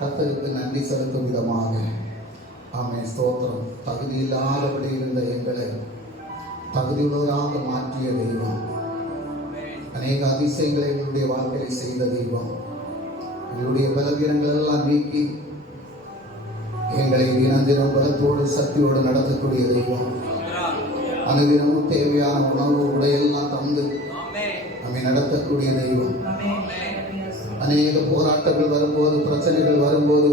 கர்த்தருக்கு நன்றி செலுத்தும் விதமாக ஆமே ஸ்தோத்திரம். தகுதியில்லாதபடி இருந்த எங்களை தகுதியுள்ளவராக மாற்றிய தெய்வம், அநேக அதிசயங்களை எங்களுடைய வாழ்க்கையை செய்த தெய்வம், எங்களுடைய பலவீனங்கள் எல்லாம் நீக்கி எங்களை தினந்தினம் பலத்தோடு சக்தியோடு நடத்தக்கூடிய தெய்வம், அனுதினமும் தேவையான உணவு உடையெல்லாம் தந்து நம்மை நடத்தக்கூடிய தெய்வம். அநேக போராட்டங்கள் வரும்போது, பிரச்சனைகள் வரும்போது,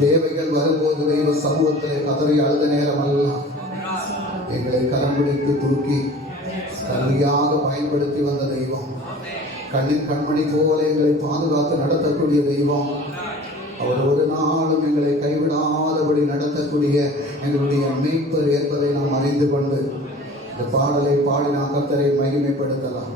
தேவைகள் வரும்போது தெய்வ சமூகத்தில் கதறி அழுத நேரமெல்லாம் எங்களை கரம் பிடித்து தூக்கி கல்வியாக பயன்படுத்தி வந்த தெய்வம், கண்ணின் கண்மணி போல எங்களை பாதுகாத்து நடத்தக்கூடிய தெய்வம், அவர் ஒரு நாளும் எங்களை கைவிடாதபடி நடத்தக்கூடிய எங்களுடைய மீட்பர் என்பதை நாம் அறிந்து கொண்டு இந்த பாடலை பாடி நாம் கர்த்தரை மகிமைப்படுத்தலாம்.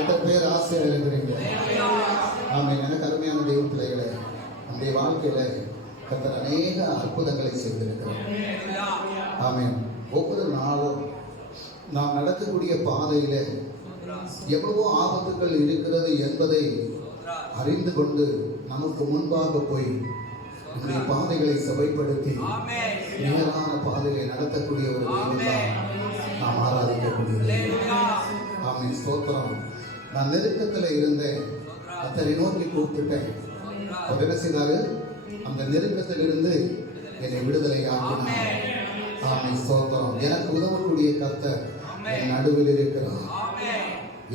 எத்தனை பேர் ஆசையா எழுதுறீங்க? ஆமென். எனக்கு அருமையான தெய்வ பிள்ளைகளே, நம்முடைய வாழ்க்கையில கர்த்தர் அநேக அற்புதங்களை செய்திருக்கிறார். ஆமென். ஒவ்வொரு நாளும் நாம் நடக்கக்கூடிய பாதையில எவ்வளவோ ஆபத்துகள் இருக்கிறது என்பதை அறிந்து கொண்டு நமக்கு முன்பாக போய் நம்முடைய பாதைகளை சபைப்படுத்தி நேரான பாதையை நடத்தக்கூடிய ஒரு தெய்வம் நாம் ஆராதிக்கக்கூடியது. ஆமென். ஸ்தோத்திரம். நான் நெருக்கத்தில் இருந்தேன், கர்த்தரை நோக்கி கூப்பிட்டேன். அவர் என்ன செய்தாரு? அந்த நெருக்கத்தில் இருந்து என்னை விடுதலை ஆக்கினார். ஆமென். ஸ்தோத்திரம். எனக்கு உதவக்கூடிய கர்த்தர் என் நடுவில் இருக்கிறார்.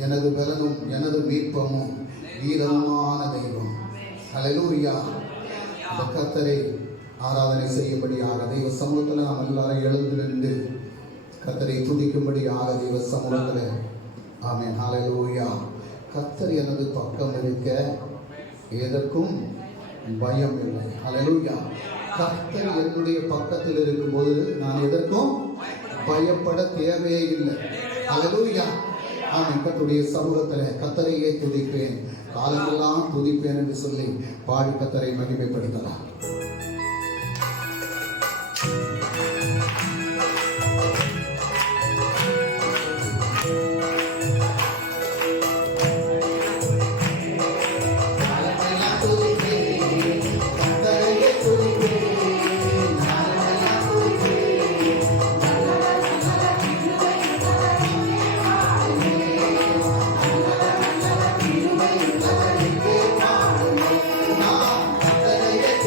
எனது பலனும் எனது மீட்பமும் வீரமான தெய்வம். ஹல்லேலூயா. இந்த கர்த்தரை ஆராதனை செய்யும்படியாக தெய்வ சமூகத்தில் நாம் எல்லாரும் எழுந்து நின்று கர்த்தரை துதிக்கும்படியாக தெய்வ சமூகத்தில். ஆமென். ஹல்லேலூயா. கர்த்தர் எனது பக்கம் இருக்க எதற்கும் பயம் இல்லை. ஹல்லேலூயா. கர்த்தர் என்னுடைய பக்கத்தில் இருக்கும்போது நான் எதற்கும் பயப்பட தேவையே இல்லை. ஹல்லேலூயா. ஆமென். கர்த்தருடைய சமூகத்தில் கர்த்தரையே துதிப்பேன், காலமெல்லாம் துதிப்பேன் என்று சொல்லி பாடி கர்த்தரை மகிமைப்படுத்தலாம்.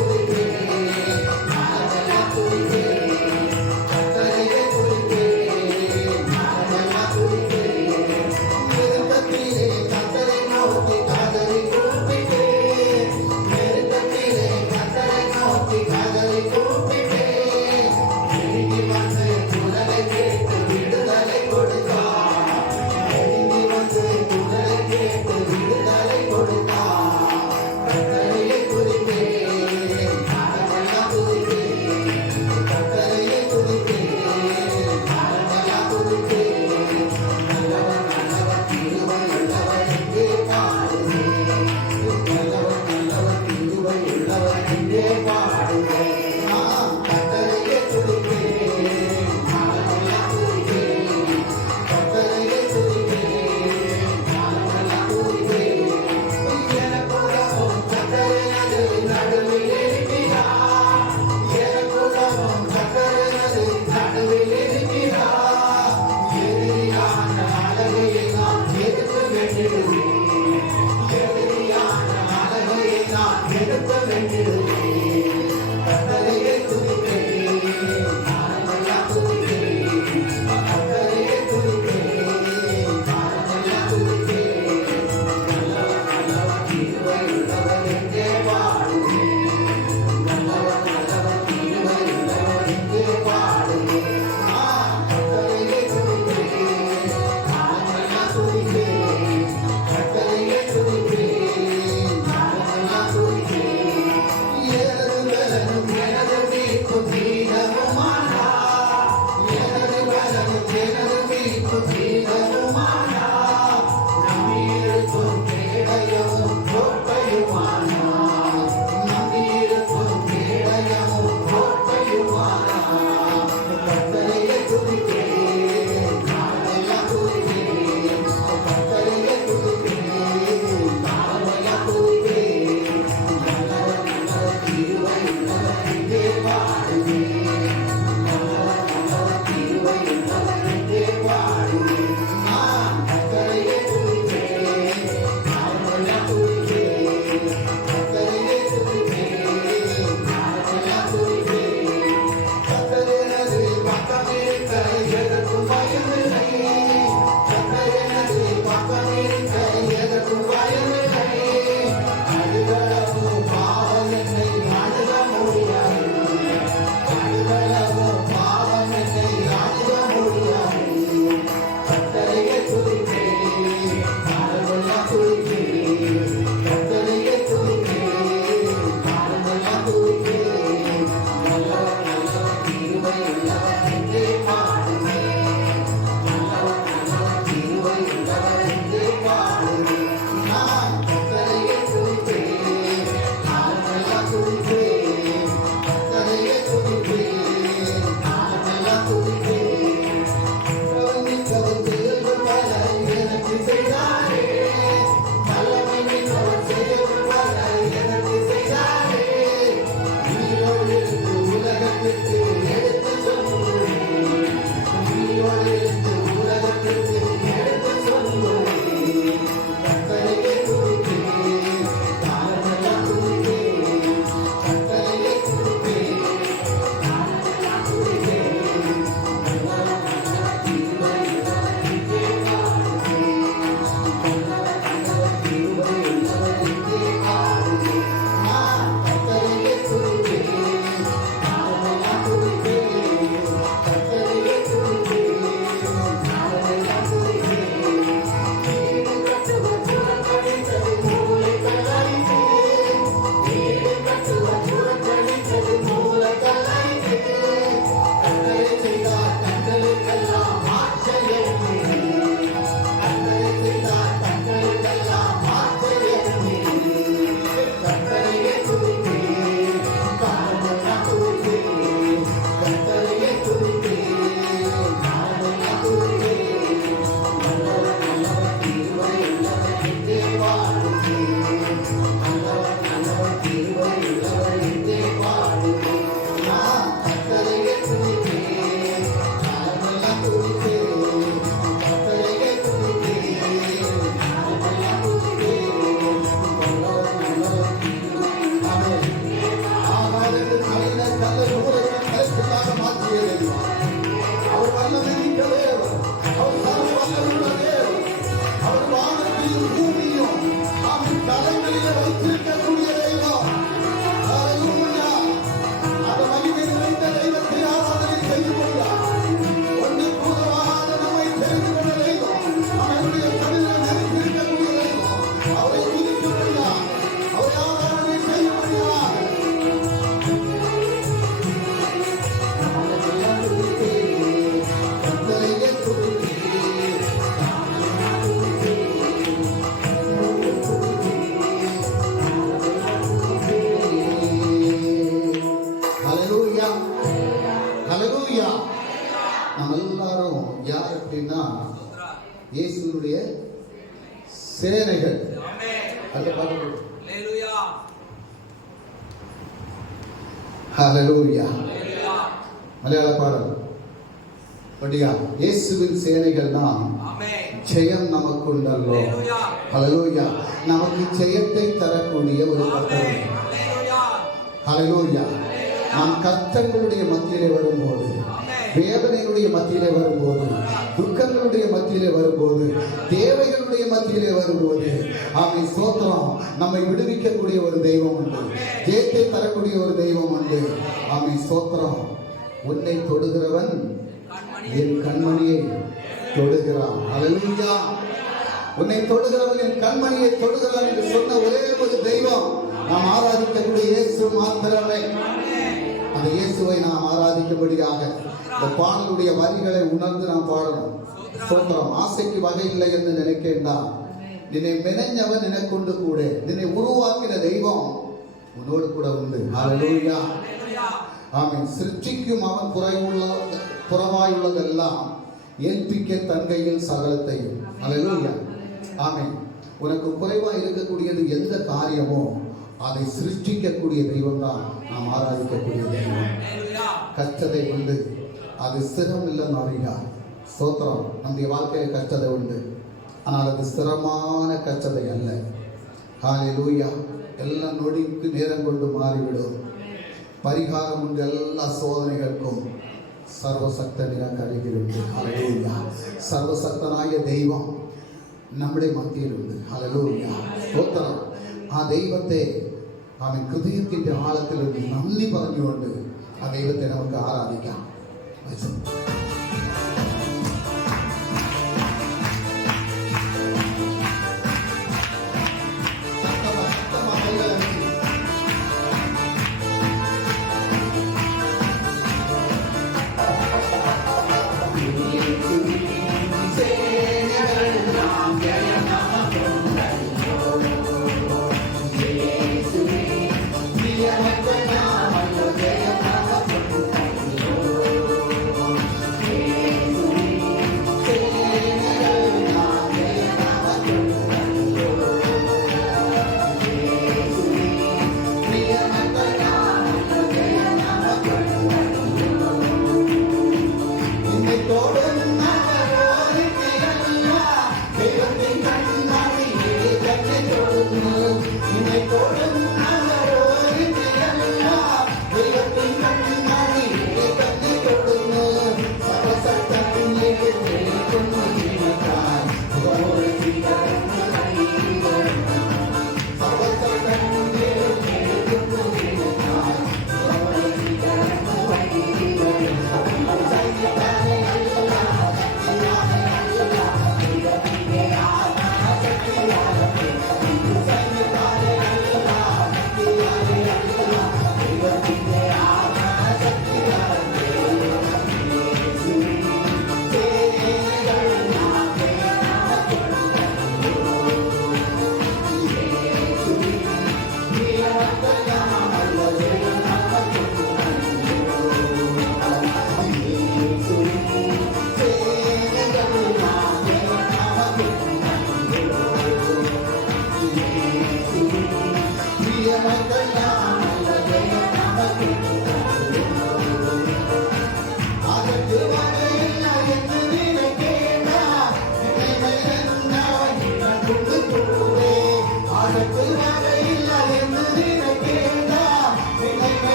Thank you. வானத்தையும் பூமியும் அவன் கரங்களிலே வைத்திருக்கக்கூடிய தெய்வம். ஹல்லேலூயா. அந்த மகிமை நிறைந்த தெய்வத்தை ஆராதனை செய்யும்போது ஒன்று கூடவாத நம்மை தெரிந்து கொண்ட தெய்வம், அவருடைய கவிதையில் நிறைந்திருக்கக்கூடிய தெய்வம், அவரை துதிக்கும்படியா, அவரை ஆராதனை செய்யும்படியா கர்த்தரையே துதிப்பேன். ஹல்லேலூயா. ஹல்லேலூயா. நம்ம எல்லாரும் யார் அப்படின்னா இயேசுவுடைய சேனைகள். அந்த பாடல். ஹல்லேலூயா. மலையாள பாடல் படியா. இயேசுவின் சேனைகள் நாம் ஜெயம் நமக்குண்டல்லோ. ஹல்லேலூயா. நமக்கு ஜெயத்தை தரக்கூடிய ஒரு கர்த்தர். ஹல்லேலூயா. நாம் கஷ்டங்களுடைய மத்தியிலே வரும்போது, வேதனைகளுடைய மத்தியிலே வரும்போது, துக்கங்களுடைய மத்தியிலே வரும்போது, தேவைகளுடைய மத்தியிலே வரும்போது, ஆமென் ஸ்தோத்திரம், நம்மை விடுவிக்கக்கூடிய ஒரு தெய்வம் உண்டு, ஜெயத்தை தரக்கூடிய ஒரு தெய்வம் உண்டு. ஆமென் ஸ்தோத்திரம். உன்னை தொடுகிறவன் என் கண்மணியை தொடுகிறான். ஹல்லேலூயா. உன்னை தொடுகிறவன் என் கண்மணியை தொடுகிறான் என்று சொன்ன ஒரே ஒரு தெய்வம் நாம் ஆராதிக்கக்கூடிய இயேசு மாத்திரமே. அந்த இயேசுவை நாம் ஆராதிக்கும்படியாக இந்த பாடலுடைய வரிகளை உணர்ந்து நாம் பாடணும். ஸ்தோத்திரம். ஆசைக்கு வகை இல்லை என்று நினைக்கின்றா, நின்னை மெனஞ்சவன் நினைக்கொண்டு கூட, நின்னை உருவாக்கின தெய்வம் உன்னோடு கூட உண்டு. ஹல்லேலூயா. ஆமென். சிருஷ்டிக்கும் அவன் புறவாயுள்ளதெல்லாம் ஏற்பிக்க தன்கையில் சகலத்தையும். ஹல்லேலூயா. ஆமென். உனக்கு குறைவா இருக்கக்கூடியது எந்த காரியமோ அதை சிருஷ்டிக்கக்கூடிய தெய்வம் தான் நாம் ஆராதிக்கக்கூடிய தெய்வம். கஷ்டத்தை உண்டு, அது ஸ்திரம் இல்லைன்னு அறியா. ஸ்தோத்திரம். நம்முடைய வாழ்க்கையில் கஷ்டத்தை உண்டு, ஆனால் அது ஸ்திரமான கஷ்டத்தை அல்ல. ஹல்லேலூயா. எல்லா நொடிக்கு நேரம் கொண்டு மாறிவிடும். பரிகாரம் உண்டு எல்லா சோதனைகளுக்கும். சர்வசக்தனின் அருகில் உண்டு. ஹல்லேலூயா. சர்வசக்தனாய தெய்வம் நம்முடைய மத்தியில் உண்டு. ஹல்லேலூயா. ஸ்தோத்திரம். ആ ദൈവത്തെ അവൻ ഹൃദയത്തിന്റെ ആഴത്തിൽ നന്ദി പറഞ്ഞുകൊണ്ട് ആ ദൈവത്തെ നമുക്ക് ആരാധിക്കാം.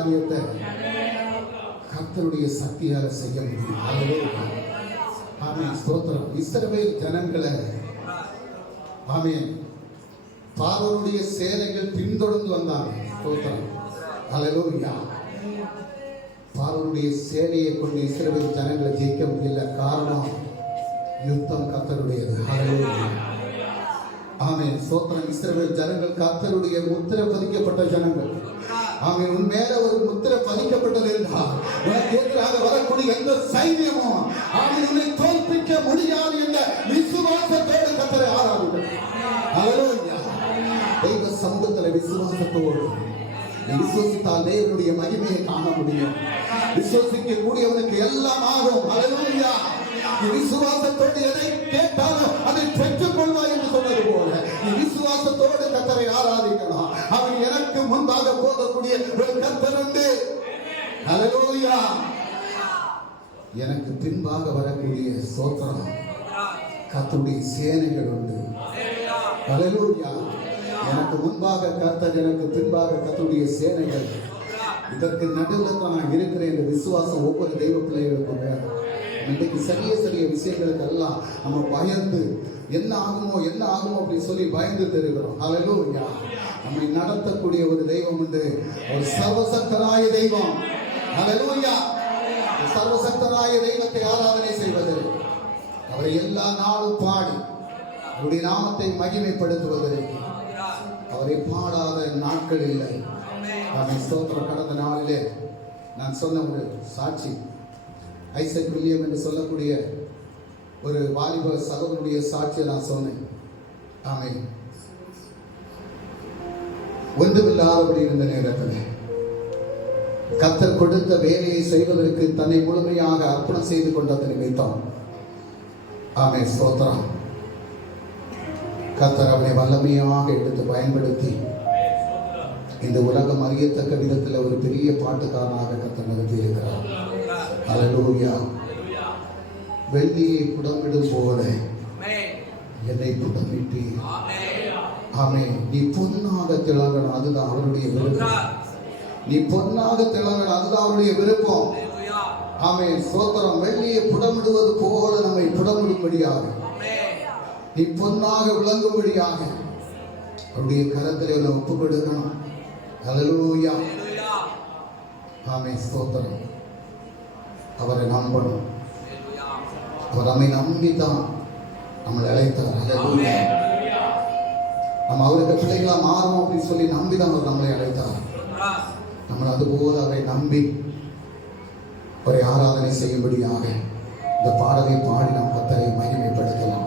காரியத்தை கர்த்தருடைய சக்தியால செய்ய முடியும். ஹல்லேலூயா. ஆமென். ஸ்தோத்திரம். இஸ்ரவேல் ஜனங்களை ஆமென் பார்வோனுடைய சேனைகள் பின்தொடர்ந்து வந்தாங்க. ஸ்தோத்திரம். ஹல்லேலூயா. பார்வோனுடைய சேனையை கொண்டு இஸ்ரவேல் ஜனங்களை ஜெயிக்க முடியல. காரணம் யுத்தம் கர்த்தருடையது. ஹல்லேலூயா. ஆமென். ஸ்தோத்திரம். இஸ்ரவேல் ஜனங்கள் கர்த்தருடைய முத்திரை பதிக்கப்பட்ட ஜனங்கள். ஆமென். உன் மேல ஒரு முத்திரை பதிக்கப்பட்டது என்றால் உனக்கு எதிராக வரக்கூடிய எந்த சைன்யமும் ஆமென் உன்னை தோற்பிக்க முடியாது என்ற விசுவாசத்தோடு கர்த்தரை ஆராதிங்கள். ஹல்லேலூயா. தெய்வ சமூகத்தில் விசுவாசத்தோடு விசுவாசித்தால் தேவனுடைய மகிமையை காண முடியும். விசுவாசிக்க கூடியவனுக்கு எல்லாம் ஆகும். ஹல்லேலூயா. விசுவாசத்தோடு எதை கேட்டாலும் அதை பெற்றுக் கொள்வாய் என்று சொன்னது போல நீ விசுவாசத்தோடு கர்த்தரை ஆராதிக்கலாம். அவன் எனக்கு முன்பாக போகக்கூடிய ஒரு கர்த்தர் உண்டு. ஹல்லேலூயா. எனக்கு பின்பாக வரக்கூடிய ஸ்தோத்திரம் கர்த்தருடைய சேனைகள் உண்டு. ஹல்லேலூயா. எனக்கு முன்பாக கர்த்தர், எனக்கு பின்பாக கர்த்தருடைய சேனைகள். இதற்கு நடுவில் தான் நான் இருக்கிறேன் என்ற விசுவாசம் ஒவ்வொரு தெய்வ பிள்ளைகளுக்கும் வேணும். இன்றைக்கு சரிய விஷயங்களுக்கு எல்லாம் நம்ம பயந்து என்ன ஆகுமோ அப்படின்னு சொல்லி பயந்து தெரிகிறோம். ஹல்லேலூயா. நம்மை நடத்தக்கூடிய ஒரு தெய்வம் உண்டு. ஒரு சர்வசக்தராய தெய்வம். ஹல்லேலூயா. சர்வசக்தராய தெய்வத்தை ஆராதனை செய்வது, அவரை எல்லா நாளும் பாடி அவருடைய நாமத்தை மகிமைப்படுத்துவதற்கு அவரை பாடாத நாட்கள் இல்லை. ஸ்தோத்திரம். கடந்த நாளிலே நான் சொன்ன ஒரு சாட்சி, ஐசக் வில்லியம் என்று சொல்லக்கூடிய ஒரு வாலிப சகோதரனுடைய சாட்சியை நான் சொன்னேன். ஆமென். ஒன்றுமில்லாதபடி இருந்த நேரத்தில் கர்த்தர் கொடுத்த வேலையை செய்வதற்கு தன்னை முழுமையாக அர்ப்பணம் செய்து கொண்டதை நினைத்தான். ஆமென். ஸ்தோத்திரம். கர்த்தர் அவனை வல்லமையாக எடுத்து பயன்படுத்தி இந்த உலகம் அறியத்தக்க விதத்தில் ஒரு பெரிய பாட்டுக்காரனாக கர்த்தர் நிறுத்தி இருக்கிறார். ஹல்லேலூயா. வெள்ளியை புடமிடும் போல என்னை புடமிட்டு ஆமென். நீ பொன்னாக திளங்கணும், அதுதான் அவருடைய விருப்பம். நீ பொன்னாக திளங்கணும், அதுதான் அவருடைய விருப்பம். ஆமென். ஸ்தோத்திரம். வெள்ளியை புடமிடுவது போல நம்மை புடமிடும்படியாக, நீ பொன்னாக விளங்கும்படியாக அவருடைய கரத்திலே உன்னை ஒப்பு கொடுக்கணும். ஹல்லேலூயா. ஆமென். ஸ்தோத்திரம். அவரை நம்பணும். அவர் நம்மை நம்பித்தான் நம்மளை அழைத்தார். ஹல்லேலூயா. நம்ம அவருக்கு பிள்ளைகளா மாறும் அப்படின்னு சொல்லி நம்பிதான் அவர் நம்மளை அழைத்தார். நம்ம அதுபோல அவரை நம்பி அவரை ஆராதனை செய்யும்படியாக இந்த பாடலை பாடி நாம் கர்த்தரை மகிமைப்படுத்தலாம்.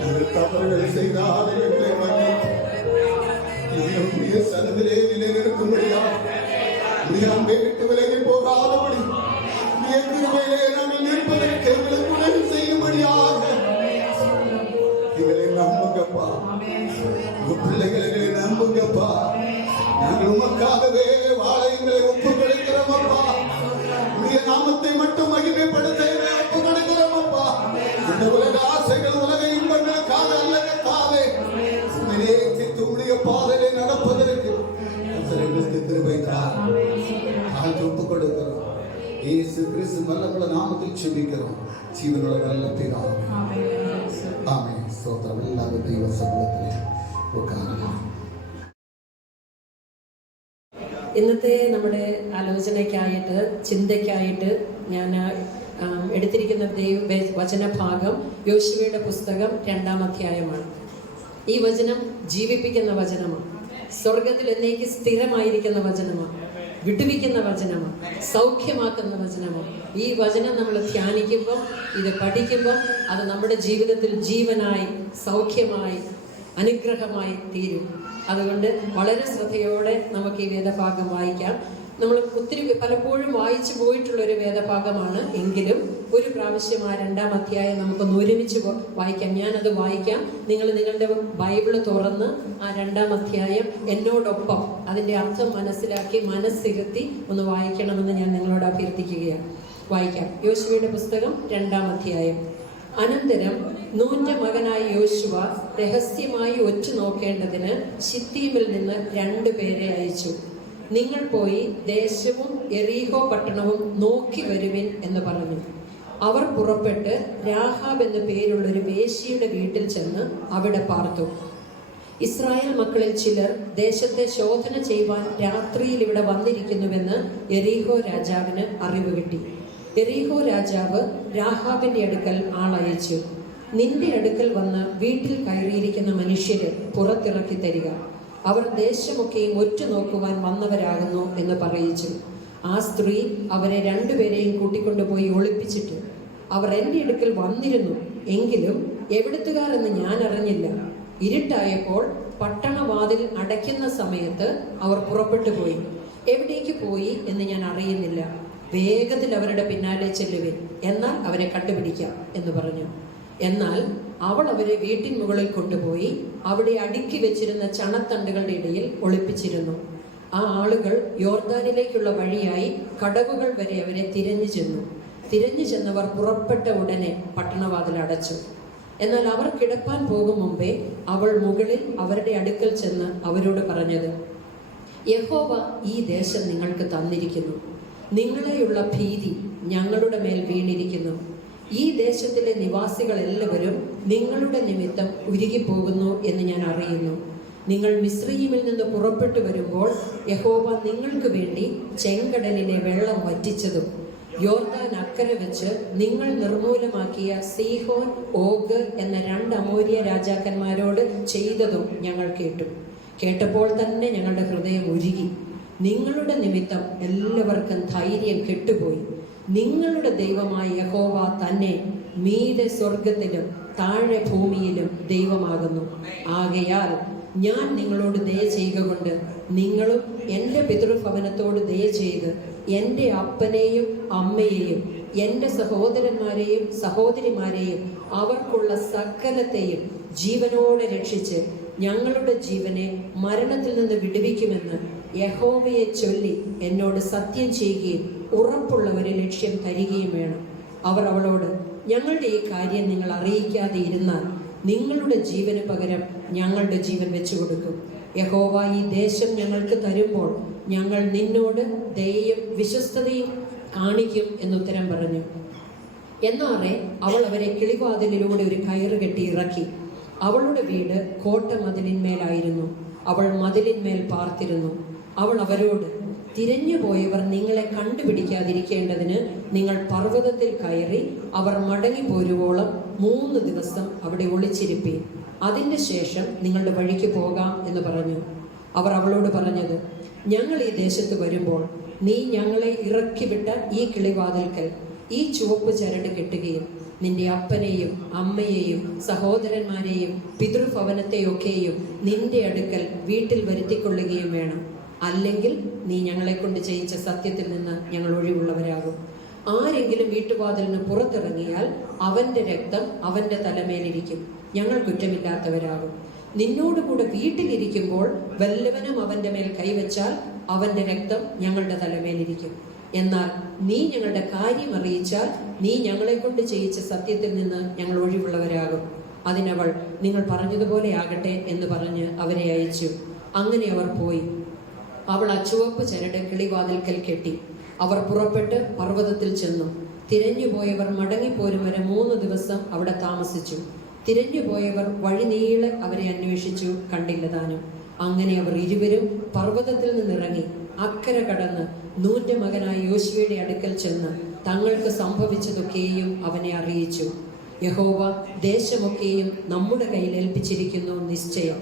தவறுகள் செய்தால் எங்களை மன்னித்து சனத்திலே நிலைநிறுத்தும்படியா அன்பை விட்டு விலகி போகாதபடி கிருபையிலே நாங்கள் நிற்பதற்கு எங்களுக்கு உதவி செய்யும்படியாக எங்களை நம்புங்கப்பா. உங்க பிள்ளைகளை நம்புங்கப்பா. நாங்கள் உமக்காகவே வாழ எங்களை ஒப்பு கொடுக்கிறோமப்பா. உடைய நாமத்தை மட்டும் மகிமைப்படுத்த ஒப்பு கொடுக்கிறோமப்பா. இந்த உலக ஆசைகள் உலக இன்பங்களுக்காக அல்ல கர்த்தாவே, உம்முடைய பாதையிலே நடப்பதற்கு எங்களுக்கு கிருபை தார். ஒப்பு கொடுக்கிறோம். இயேசு கிறிஸ்து நல்ல நாமத்தில் செபிக்கிறோம். ஜீவனுள்ள நல்ல பிதாவே. ആമേൻ. സ്തോത്രം. എല്ലാവരും ദൈവ സന്നിധിയിൽ ഉൾക്കാരണം. ഇന്നത്തെ നമ്മുടെ ആലോചനയ്ക്കായിട്ട് ചിന്തയ്ക്കായിട്ട് ഞാൻ എടുത്തിരിക്കുന്ന വചനഭാഗം യോശുവയുടെ പുസ്തകം 2-ാം അധ്യായമാണ്. ഈ വചനം ജീവിപ്പിക്കുന്ന വചനമാണ്. സ്വർഗത്തിൽ എന്നേക്ക് സ്ഥിരമായിരിക്കുന്ന വചനമാണ്. വിടുവിക്കുന്ന വചനമാണ്. സൗഖ്യമാക്കുന്ന വചനമാണ്. ഈ വചനം നമ്മൾ ധ്യാനിക്കുമ്പം, ഇത് പഠിക്കുമ്പം അത് നമ്മുടെ ജീവിതത്തിൽ ജീവനായി, സൗഖ്യമായി, അനുഗ്രഹമായി തീരും. അതുകൊണ്ട് വളരെ ശ്രദ്ധയോടെ നമുക്ക് ഈ വേദഭാഗം വായിക്കാം. നമ്മൾ ഒത്തിരി പലപ്പോഴും വായിച്ചു പോയിട്ടുള്ളൊരു വേദഭാഗമാണ്. എങ്കിലും ഒരു പ്രാവശ്യം ആ 2-ാം അധ്യായം നമുക്കൊന്ന് ഒരുമിച്ച് വായിക്കാം. ഞാനത് വായിക്കാം. നിങ്ങൾ നിങ്ങളുടെ ബൈബിള് തുറന്ന് ആ 2-ാം അധ്യായം എന്നോടൊപ്പം അതിൻ്റെ അർത്ഥം മനസ്സിലാക്കി മനസ്സിരുത്തി ഒന്ന് വായിക്കണമെന്ന് ഞാൻ നിങ്ങളോട് അഭ്യർത്ഥിക്കുകയാണ്. വായിക്കാം. യോശുവയുടെ പുസ്തകം 2-ാം അധ്യായം. അനന്തരം നൂന്റെ മകനായ യോശുവ രഹസ്യമായി ഒറ്റ നോക്കേണ്ടതിന് ശിത്തീമിൽ നിന്ന് 2 പേരെ അയച്ചു. നിങ്ങൾ പോയി ദേശവും യെരീഹോ പട്ടണവും നോക്കി വരുവിൻ എന്ന് പറഞ്ഞു. അവർ പുറപ്പെട്ട് രാഹാബ് എന്നു പേരുള്ളൊരു വേശ്യയുടെ വീട്ടിൽ ചെന്ന് അവിടെ പാർത്തു. ഇസ്രായേൽ മക്കളിൽ ചിലർ ദേശത്തെ ശോധന ചെയ്യുവാൻ രാത്രിയിൽ ഇവിടെ വന്നിരിക്കുന്നുവെന്ന് യെരീഹോ രാജാവിന് അറിവ് കിട്ടി. യെരീഹോ രാജാവ് രാഹാബിന്റെ അടുക്കൽ ആളയച്ചു. നിന്റെ അടുക്കൽ വന്ന് വീട്ടിൽ കയറിയിരിക്കുന്ന മനുഷ്യരെ പുറത്തിറക്കി തരിക. അവർ ദേശമൊക്കെയും ഒറ്റുനോക്കുവാൻ വന്നവരാകുന്നു എന്ന് പറയിച്ചു. ആ സ്ത്രീ അവരെ 2 പേരെയും കൂട്ടിക്കൊണ്ടുപോയി ഒളിപ്പിച്ചിട്ട്, അവർ എൻ്റെ അടുക്കൽ വന്നിരുന്നു, എങ്കിലും എവിടുത്തുകാരെന്ന് ഞാൻ അറിഞ്ഞില്ല. ഇരുട്ടായപ്പോൾ പട്ടണവാതിൽ അടയ്ക്കുന്ന സമയത്ത് അവർ പുറപ്പെട്ടു പോയി. എവിടേക്ക് പോയി എന്ന് ഞാൻ അറിയുന്നില്ല. വേഗത്തിൽ അവരുടെ പിന്നാലെ ചെല്ലുവിൻ, എന്നാൽ അവരെ കണ്ടുപിടിക്കാം എന്ന് പറഞ്ഞു. എന്നാൽ അവൾ അവരെ വീട്ടിൻ മുകളിൽ കൊണ്ടുപോയി അവിടെ അടുക്കി വെച്ചിരുന്ന ചണത്തണ്ടുകളുടെ ഇടയിൽ ഒളിപ്പിച്ചിരുന്നു. ആ ആളുകൾ യോർദാനിലേക്കുള്ള വഴിയായി കടവുകൾ വരെ അവരെ തിരഞ്ഞു ചെന്നവർ പുറപ്പെട്ട ഉടനെ പട്ടണവാതിൽ അടച്ചു. എന്നാൽ അവർ കിടപ്പാൻ പോകും മുമ്പേ അവൾ മുകളിൽ അവരുടെ അടുക്കൽ ചെന്ന് അവരോട് പറഞ്ഞത്, യഹോവ ഈ ദേശം നിങ്ങൾക്ക് തന്നിരിക്കുന്നു. നിങ്ങളെയുള്ള ഭീതി ഞങ്ങളുടെ മേൽ വീണിരിക്കുന്നു. ഈ ദേശത്തിലെ നിവാസികൾ എല്ലാവരും നിങ്ങളുടെ നിമിത്തം ഉരുകിപ്പോകുന്നു എന്ന് ഞാൻ അറിയുന്നു. നിങ്ങൾ മിസ്രയീമിൽ നിന്ന് പുറപ്പെട്ടു വരുമ്പോൾ യഹോവ നിങ്ങൾക്ക് വേണ്ടി ചെങ്കടലിലെ വെള്ളം വറ്റിച്ചതും യോർദാൻ അക്കരെ വെച്ച് നിങ്ങൾ നിർമൂലമാക്കിയ സീഹോൻ, ഓഗ് എന്ന 2 അമോര്യ രാജാക്കന്മാരോട് ചെയ്തതും ഞങ്ങൾ കേട്ടു. കേട്ടപ്പോൾ തന്നെ ഞങ്ങളുടെ ഹൃദയം ഉരുകി. നിങ്ങളുടെ നിമിത്തം എല്ലാവർക്കും ധൈര്യം കെട്ടുപോയി. നിങ്ങളുടെ ദൈവമായ യഹോവ തന്നെ മീതെ സ്വർഗത്തിലും താഴെ ഭൂമിയിലും ദൈവമാകുന്നു. ആകയാൽ ഞാൻ നിങ്ങളോട് ദയ ചെയ്യുക കൊണ്ട് നിങ്ങളും എൻ്റെ പിതൃഭവനത്തോട് ദയ ചെയ്ത് എൻ്റെ അപ്പനെയും അമ്മയെയും എൻ്റെ സഹോദരന്മാരെയും സഹോദരിമാരെയും അവർക്കുള്ള സകലത്തെയും ജീവനോടെ രക്ഷിച്ച് ഞങ്ങളുടെ ജീവനെ മരണത്തിൽ നിന്ന് വിടുവിക്കുമെന്ന് യഹോവയെ ചൊല്ലി എന്നോട് സത്യം ചെയ്യുകയും ഉറപ്പുള്ള ഒരു ലക്ഷ്യം തരികയും വേണം. അവർ അവളോട്, ഞങ്ങളുടെ ഈ കാര്യം നിങ്ങൾ അറിയിക്കാതെ ഇരുന്നാൽ നിങ്ങളുടെ ജീവന് പകരം ഞങ്ങളുടെ ജീവൻ വെച്ചു കൊടുക്കും. യഹോവ ഈ ദേശം ഞങ്ങൾക്ക് തരുമ്പോൾ ഞങ്ങൾ നിന്നോട് ദയയും വിശ്വസ്തതയും കാണിക്കും എന്നുത്തരം പറഞ്ഞു. എന്നാറെ അവൾ അവരെ കിളിവാതിലിലൂടെ ഒരു കയറ് കെട്ടി ഇറക്കി. അവളുടെ വീട് കോട്ട മതിലിന്മേലായിരുന്നു. അവൾ മതിലിന്മേൽ പാർത്തിരുന്നു. അവൾ അവരോട്, തിരഞ്ഞു പോയവർ നിങ്ങളെ കണ്ടുപിടിക്കാതിരിക്കേണ്ടതിന് നിങ്ങൾ പർവ്വതത്തിൽ കയറി അവർ മടങ്ങി പോരുവോളം 3 ദിവസം അവിടെ ഒളിച്ചിരിപ്പീൻ. അതിൻ്റെ ശേഷം നിങ്ങളുടെ വഴിക്ക് പോകാം എന്ന് പറഞ്ഞു. അവർ അവളോട് പറഞ്ഞത്, ഞങ്ങൾ ഈ ദേശത്ത് വരുമ്പോൾ നീ ഞങ്ങളെ ഇറക്കിവിട്ട ഈ കിളിവാതിൽക്കൽ ഈ ചുവപ്പ് ചരട് കെട്ടുകയും നിന്റെ അപ്പനെയും അമ്മയെയും സഹോദരന്മാരെയും പിതൃഭവനത്തെയൊക്കെയും നിന്റെ അടുക്കൽ വീട്ടിൽ വരുത്തിക്കൊള്ളുകയും വേണം. അല്ലെങ്കിൽ നീ ഞങ്ങളെ കൊണ്ട് ചെയ്യിച്ച സത്യത്തിൽ നിന്ന് ഞങ്ങൾ ഒഴിവുള്ളവരാകും. ആരെങ്കിലും വീട്ടുവാതിലിന് പുറത്തിറങ്ങിയാൽ അവന്റെ രക്തം അവന്റെ തലമേലിരിക്കും. ഞങ്ങൾ കുറ്റമില്ലാത്തവരാകും. നിന്നോടുകൂടെ വീട്ടിലിരിക്കുമ്പോൾ വല്ലവനും അവന്റെ മേൽ കൈവച്ചാൽ അവന്റെ രക്തം ഞങ്ങളുടെ തലമേലിരിക്കും. എന്നാൽ നീ ഞങ്ങളുടെ കാര്യം അറിയിച്ചാൽ നീ ഞങ്ങളെ കൊണ്ട് ചെയ്യിച്ച സത്യത്തിൽ നിന്ന് ഞങ്ങൾ ഒഴിവുള്ളവരാകും. അതിനവൾ, നിങ്ങൾ പറഞ്ഞതുപോലെ ആകട്ടെ എന്ന് പറഞ്ഞ് അവരെ അയച്ചു. അങ്ങനെ അവർ പോയി. അവൾ ആ ചുവപ്പ് ചരട് കിളിവാതിൽക്കൽ കെട്ടി. അവർ പുറപ്പെട്ട് പർവ്വതത്തിൽ ചെന്നു. തിരഞ്ഞുപോയവർ മടങ്ങിപ്പോരും വരെ 3 ദിവസം അവിടെ താമസിച്ചു. തിരഞ്ഞുപോയവർ വഴിനീളെ അവരെ അന്വേഷിച്ചു, കണ്ടില്ല താനും. അങ്ങനെ അവർ ഇരുവരും പർവ്വതത്തിൽ നിന്നിറങ്ങി അക്കരെ കടന്ന് നൂന്റെ മകനായ യോശുവയുടെ അടുക്കൽ ചെന്ന് തങ്ങൾക്ക് സംഭവിച്ചതൊക്കെയും അവനെ അറിയിച്ചു. യഹോവ ദേശമൊക്കെയും നമ്മുടെ കയ്യിൽ ഏൽപ്പിച്ചിരിക്കുന്നു നിശ്ചയം.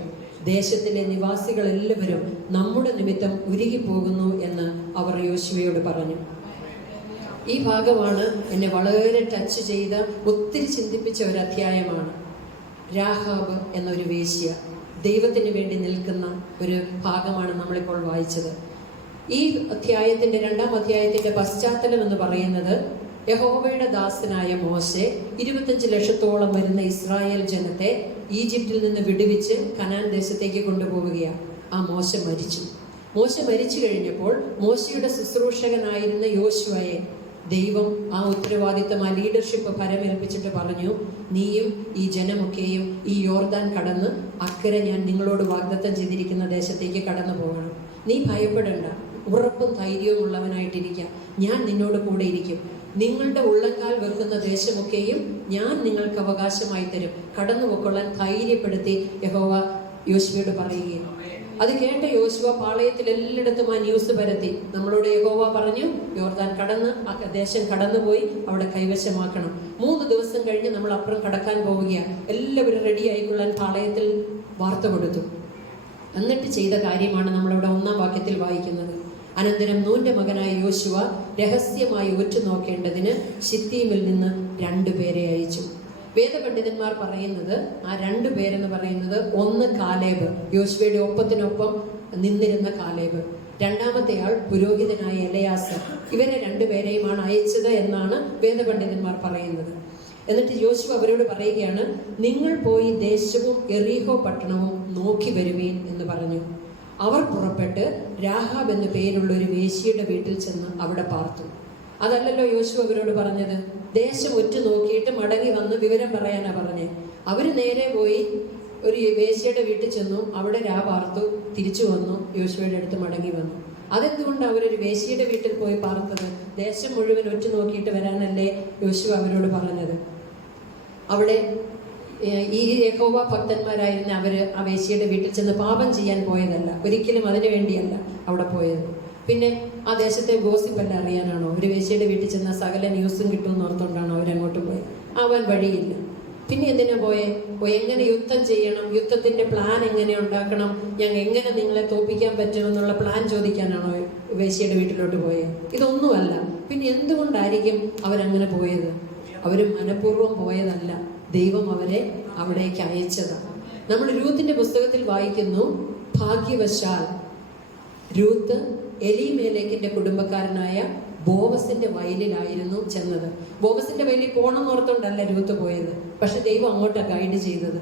ദേശത്തിലെ നിവാസികൾ എല്ലാവരും നമ്മുടെ നിമിത്തം ഉരുകിപ്പോകുന്നു എന്ന് അവർ യോശുവയോട് പറഞ്ഞു. ഈ ഭാഗമാണ് എന്നെ വളരെ ടച്ച് ചെയ്ത, ഒത്തിരി ചിന്തിപ്പിച്ച ഒരു അധ്യായമാണ്. രാഹാബ് എന്നൊരു വേശ്യ ദൈവത്തിന് വേണ്ടി നിൽക്കുന്ന ഒരു ഭാഗമാണ് നമ്മളിപ്പോൾ വായിച്ചത്. ഈ അധ്യായത്തിന്റെ 2-ാം അധ്യായത്തിന്റെ പശ്ചാത്തലം എന്ന് പറയുന്നത്, യഹോവയുടെ ദാസനായ മോശെ 25 ലക്ഷത്തോളം വരുന്ന ഇസ്രായേൽ ജനത്തെ ഈജിപ്തിൽ നിന്ന് വിടുവിച്ച് കനാൻ ദേശത്തേക്ക് കൊണ്ടുപോവുകയാണ്. ആ മോശ മരിച്ചു കഴിഞ്ഞപ്പോൾ മോശയുടെ ശുശ്രൂഷകനായിരുന്ന യോശുവയെ ദൈവം ആ ഉത്തരവാദിത്തം, ആ ലീഡർഷിപ്പ് ഫലമേൽപ്പിച്ചിട്ട് പറഞ്ഞു, നീയും ഈ ജനമൊക്കെയും ഈ യോർദാൻ കടന്ന് അക്കരെ ഞാൻ നിങ്ങളോട് വാഗ്ദത്തം ചെയ്തിരിക്കുന്ന ദേശത്തേക്ക് കടന്നു പോകണം. നീ ഭയപ്പെടണ്ട, ഉറപ്പും ധൈര്യവും ഉള്ളവനായിട്ടിരിക്കുക. ഞാൻ നിന്നോട് കൂടെ ഇരിക്കും. നിങ്ങളുടെ ഉള്ളങ്കാൽ വെക്കുന്ന ദേശമൊക്കെയും ഞാൻ നിങ്ങൾക്ക് അവകാശമായി തരും. കടന്നു പൊക്കൊള്ളാൻ ധൈര്യപ്പെടുത്തി യഹോവ യോശുവയോട് പറയുകയും. അത് കേട്ട യോശുവ പാളയത്തിൽ എല്ലായിടത്തും ആ ന്യൂസ് പരത്തി. നമ്മളോട് യഹോവ പറഞ്ഞു, യോർദാൻ കടന്ന് ആ ദേശം കടന്നുപോയി അവിടെ കൈവശമാക്കണം. 3 ദിവസം കഴിഞ്ഞ് നമ്മൾ അപ്പുറം കടക്കാൻ പോവുകയാണ്. എല്ലാവരും റെഡി ആയിക്കൊള്ളാൻ പാളയത്തിൽ വാർത്ത കൊടുത്തു. എന്നിട്ട് ചെയ്ത കാര്യമാണ് നമ്മളിവിടെ 1-ാം വാക്യത്തിൽ വായിക്കുന്നത്. അനന്തരം നൂന്റെ മകനായ യോശുവ രഹസ്യമായി ഉറ്റുനോക്കേണ്ടതിന് ശിത്തീമിൽ നിന്ന് 2 പേരെ അയച്ചു. വേദപണ്ഡിതന്മാർ പറയുന്നത് ആ 2 പേരെന്ന് പറയുന്നത്, ഒന്ന് കാലേബ്, യോശുവയുടെ ഒപ്പത്തിനൊപ്പം നിന്നിരുന്ന കാലേബ്. 2-ാമത്തെ ആൾ പുരോഹിതനായ എലയാസർ. ഇവരെ 2 പേരെയുമാണ് അയച്ചത് എന്നാണ് വേദപണ്ഡിതന്മാർ പറയുന്നത്. എന്നിട്ട് യോശുവ അവരോട് പറയുകയാണ്, നിങ്ങൾ പോയി ദേശവും എറീഹോ പട്ടണവും നോക്കി വരുവീൻ എന്ന് പറഞ്ഞു. അവർ പുറപ്പെട്ട് രാഹാബ് എന്ന പേരുള്ള ഒരു വേശ്യയുടെ വീട്ടിൽ ചെന്ന് അവിടെ പാർത്തു. അതല്ലല്ലോ യോശുവ അവരോട് പറഞ്ഞത്. ദേശം ഒറ്റ നോക്കിയിട്ട് മടങ്ങി വന്ന് വിവരം പറയാനാ പറഞ്ഞേ. അവര് നേരെ പോയി ഒരു വേശ്യയുടെ വീട്ടിൽ ചെന്നു, അവിടെ പാർത്തു, തിരിച്ചു വന്നു, യോശുവയുടെ അടുത്ത് മടങ്ങി വന്നു. അതെന്തുകൊണ്ട് അവരൊരു വേശ്യയുടെ വീട്ടിൽ പോയി പാർത്തത്? ദേശം മുഴുവൻ ഒറ്റ നോക്കിയിട്ട് വരാനല്ലേ യോശുവ അവരോട് പറഞ്ഞത്. അവിടെ ഈ യഹോവ ഭക്തന്മാരായിരുന്ന അവര് ആ വേശ്യയുടെ വീട്ടിൽ ചെന്ന് പാപം ചെയ്യാൻ പോയതല്ല, ഒരിക്കലും അതിനു വേണ്ടിയല്ല അവിടെ പോയത്. പിന്നെ ആ ദേശത്തെ ഗോസിപ്പല്ല അറിയാനാണോ? ഒരു വേശ്യയുടെ വീട്ടിൽ ചെന്ന സകല ന്യൂസും കിട്ടുമെന്ന് ഓർത്തുകൊണ്ടാണോ അവരങ്ങോട്ട് പോയത്? അവൻ വഴിയില്ല. പിന്നെ എന്തിനാ പോയെ? എങ്ങനെ യുദ്ധം ചെയ്യണം, യുദ്ധത്തിന്റെ പ്ലാൻ എങ്ങനെ ഉണ്ടാക്കണം, ഞങ്ങൾ എങ്ങനെ നിങ്ങളെ തോൽപ്പിക്കാൻ പറ്റുമെന്നുള്ള പ്ലാൻ ചോദിക്കാനാണോ വേശ്യയുടെ വീട്ടിലോട്ട് പോയത്? ഇതൊന്നുമല്ല. പിന്നെ എന്തുകൊണ്ടായിരിക്കും അവരങ്ങനെ പോയത്? അവർ മനഃപൂർവ്വം പോയതല്ല, ദൈവം അവരെ അവിടേക്ക് അയച്ചതാണ്. നമ്മൾ രൂത്തിന്റെ പുസ്തകത്തിൽ വായിക്കുന്നു, ഭാഗ്യവശാൽ രൂത്ത് എലീമേലെക്കിന്റെ കുടുംബക്കാരനായ ബോവസിന്റെ വയലിലായിരുന്നു ചെന്നത്. ബോവസിന്റെ വയലിൽ പോകണം ഓർത്തോണ്ടല്ല രൂത്ത് പോയത്, പക്ഷെ ദൈവം അങ്ങോട്ടാണ് ഗൈഡ് ചെയ്തത്.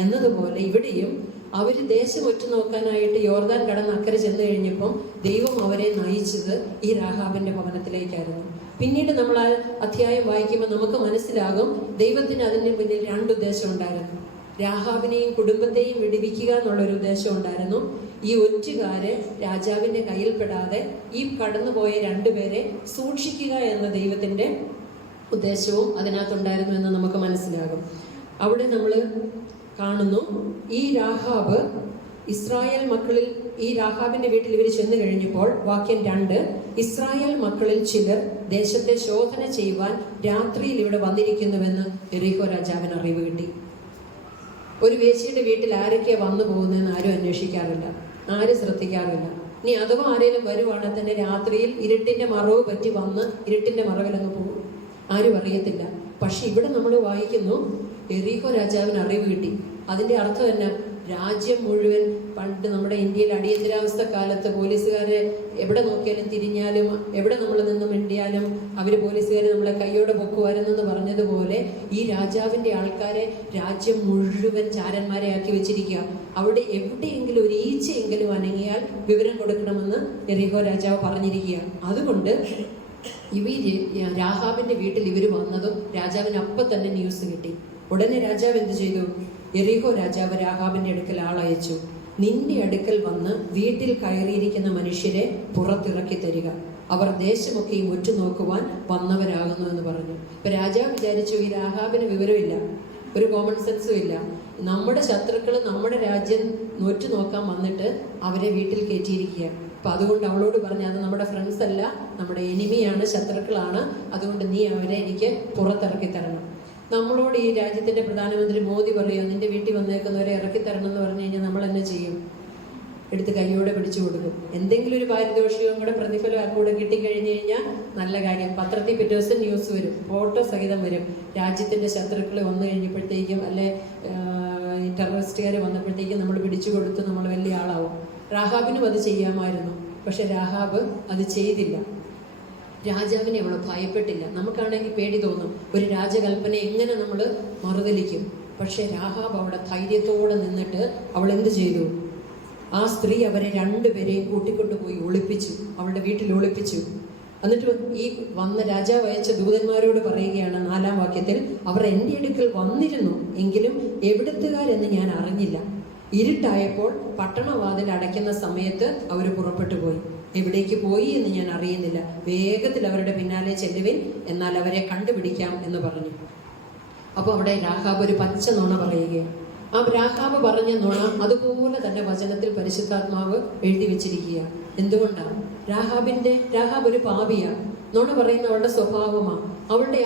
എന്നതുപോലെ ഇവിടെയും അവര് ദേശം ഒറ്റുനോക്കാനായിട്ട് യോർദാൻ കടന്ന് അക്കരെ ചെന്ന് കഴിഞ്ഞപ്പം ദൈവം അവരെ നയിച്ചത് ഈ രാഹാബിന്റെ ഭവനത്തിലേക്കായിരുന്നു. പിന്നീട് നമ്മൾ ആ അധ്യായം വായിക്കുമ്പോൾ നമുക്ക് മനസ്സിലാകും, ദൈവത്തിന് അതിന് പിന്നിൽ 2 ഉദ്ദേശം ഉണ്ടായിരുന്നു. രാഹാബിനെയും കുടുംബത്തെയും വിടുവിക്കുക എന്നുള്ളൊരു ഉദ്ദേശം ഉണ്ടായിരുന്നു. ഈ ഒറ്റുകാരെ രാജാവിന്റെ കയ്യിൽപ്പെടാതെ ഈ കടന്നുപോയ 2 പേരെ സൂക്ഷിക്കുക എന്ന ദൈവത്തിന്റെ ഉദ്ദേശവും അതിനകത്തുണ്ടായിരുന്നു എന്ന് നമുക്ക് മനസ്സിലാകും. അവിടെ നമ്മൾ കാണുന്നു, ഈ രാഹാബ് ഇസ്രായേൽ മക്കളിൽ, ഈ രാഹാബിന്റെ വീട്ടിൽ ഇവർ ചെന്ന് കഴിഞ്ഞപ്പോൾ വാക്യം 2, ഇസ്രായേൽ മക്കളിൽ ചിലർ ദേശത്തെ ശോധന ചെയ്യുവാൻ രാത്രിയിൽ ഇവിടെ വന്നിരിക്കുന്നുവെന്ന് എറീഹോ രാജാവിന് അറിവ് കിട്ടി. ഒരു വേശ്യയുടെ വീട്ടിൽ ആരൊക്കെയാ വന്നു പോകുന്നതെന്ന് ആരും അന്വേഷിക്കാറില്ല, ആരും ശ്രദ്ധിക്കാറില്ല. ഇനി അഥവാ ആരെങ്കിലും വരുവാണെങ്കിൽ തന്നെ രാത്രിയിൽ ഇരുട്ടിന്റെ മറവ് പറ്റി വന്ന് ഇരുട്ടിന്റെ മറവിലങ്ങ് പോകും. ആരും അറിയത്തില്ല. പക്ഷെ ഇവിടെ നമ്മൾ വായിക്കുന്നു എറീഹോ രാജാവിന് അറിവ് കിട്ടി. അതിന്റെ അർത്ഥം എന്നാ? രാജ്യം മുഴുവൻ, പണ്ട് നമ്മുടെ ഇന്ത്യയിൽ അടിയന്തരാവസ്ഥ കാലത്ത് പോലീസുകാരെ എവിടെ നോക്കിയാലും തിരിഞ്ഞാലും എവിടെ നമ്മൾ നിന്ന് മിണ്ടിയാലും അവർ പോലീസുകാരെ നമ്മളെ കൈയോടെ പൊക്കുവാരെന്ന് പറഞ്ഞതുപോലെ ഈ രാജാവിന്റെ ആൾക്കാരെ രാജ്യം മുഴുവൻ ചാരന്മാരെ ആക്കി വെച്ചിരിക്കുക. അവിടെ എവിടെയെങ്കിലും ഒരു ഈച്ചയെങ്കിലും അനങ്ങിയാൽ വിവരം കൊടുക്കണമെന്ന് എറീഹോ രാജാവ് പറഞ്ഞിരിക്കുക. അതുകൊണ്ട് രാഹാബിന്റെ വീട്ടിൽ ഇവർ വന്നതും രാജാവിന് അപ്പം തന്നെ ന്യൂസ് കിട്ടി. ഉടനെ രാജാവ് എന്ത് ചെയ്തു? എറീഹോ രാജാവ് രാഹാബിന്റെ അടുക്കൽ ആളയച്ചു. നിന്റെ അടുക്കൽ വന്ന് വീട്ടിൽ കയറിയിരിക്കുന്ന മനുഷ്യരെ പുറത്തിറക്കി തരിക, അവർ ദേശമൊക്കെയും ഉറ്റുനോക്കുവാൻ വന്നവരാകുന്നു എന്ന് പറഞ്ഞു. ഇപ്പൊ രാജാവ് വിചാരിച്ചു ഈ രാഹാബിന് വിവരമില്ല, ഒരു കോമൺ സെൻസും ഇല്ല. നമ്മുടെ ശത്രുക്കൾ നമ്മുടെ രാജ്യം നോക്കാൻ വന്നിട്ട് അവരെ വീട്ടിൽ കയറ്റിയിരിക്കുക. അപ്പൊ അതുകൊണ്ട് അവളോട് പറഞ്ഞു, അത് നമ്മുടെ ഫ്രണ്ട്സ് അല്ല, നമ്മുടെ എനിമിയാണ്, ശത്രുക്കളാണ്, അതുകൊണ്ട് നീ അവരെ എനിക്ക് പുറത്തിറക്കി തരണം. നമ്മളോട് ഈ രാജ്യത്തിന്റെ പ്രധാനമന്ത്രി മോദി പറയുക, നിന്റെ വീട്ടിൽ വന്നേക്കുന്നവരെ ഇറക്കി തരണം എന്ന് പറഞ്ഞു കഴിഞ്ഞാൽ നമ്മൾ എന്നെ ചെയ്യും? എടുത്ത് കൈയോടെ പിടിച്ചു കൊടുക്കും. എന്തെങ്കിലും ഒരു പാരിതോഷികവും കൂടെ പ്രതിഫലം കൂടെ കിട്ടിക്കഴിഞ്ഞു കഴിഞ്ഞാൽ നല്ല കാര്യം. പത്രത്തിൽ പിറ്റേ ദിവസം ന്യൂസ് വരും, ഫോട്ടോ സഹിതം വരും. രാജ്യത്തിന്റെ ശത്രുക്കൾ വന്നു കഴിഞ്ഞപ്പോഴത്തേക്കും അല്ലെ ടെററിസ്റ്റുകാർ വന്നപ്പോഴത്തേക്കും നമ്മൾ പിടിച്ചു കൊടുത്ത് നമ്മൾ വലിയ ആളാവും. രാഹാബിനും അത് ചെയ്യാമായിരുന്നു, പക്ഷെ രാഹാബ് അത് ചെയ്തില്ല. രാജാവിനെ അവൾ ഭയപ്പെട്ടില്ല. നമുക്കാണെങ്കിൽ പേടി തോന്നും, ഒരു രാജകൽപ്പന എങ്ങനെ നമ്മൾ മറുതലിക്കും. പക്ഷെ രാഹാബ് അവിടെ ധൈര്യത്തോടെ നിന്നിട്ട് അവൾ എന്ത് ചെയ്തു? ആ സ്ത്രീ അവരെ രണ്ടുപേരെയും കൂട്ടിക്കൊണ്ടുപോയി ഒളിപ്പിച്ചു, അവളുടെ വീട്ടിൽ ഒളിപ്പിച്ചു. എന്നിട്ട് ഈ വന്ന രാജാവ് അയച്ച ദൂതന്മാരോട് പറയുകയാണ് 4-ാം വാക്യത്തിൽ, അവർ എൻ്റെ അടുക്കൽ വന്നിരുന്നു, എങ്കിലും എവിടുത്തുകാരെന്ന് ഞാൻ അറിഞ്ഞില്ല. ഇരുട്ടായപ്പോൾ പട്ടണവാതിൽ അടയ്ക്കുന്ന സമയത്ത് അവർ പുറപ്പെട്ടു പോയി. എവിടേക്ക് പോയി എന്ന് ഞാൻ അറിയുന്നില്ല. വേഗത്തിൽ അവരുടെ പിന്നാലെ ചെല്ലുവിൻ, എന്നാൽ അവരെ കണ്ടുപിടിക്കാം എന്ന് പറഞ്ഞു. അപ്പോൾ അവിടെ രാഹാബ് ഒരു പച്ച നുണ പറയുകയാണ്. ആ രാഹാബ് പറഞ്ഞ നുണ അതുപോലെ തന്നെ വചനത്തിൽ പരിശുദ്ധാത്മാവ് എഴുതി വെച്ചിരിക്കുക. എന്തുകൊണ്ടാണ്? രാഹാബ് ഒരു പാപിയാണ്. നുണ പറയുന്ന അവളുടെ സ്വഭാവമാണ്. അവളുടെ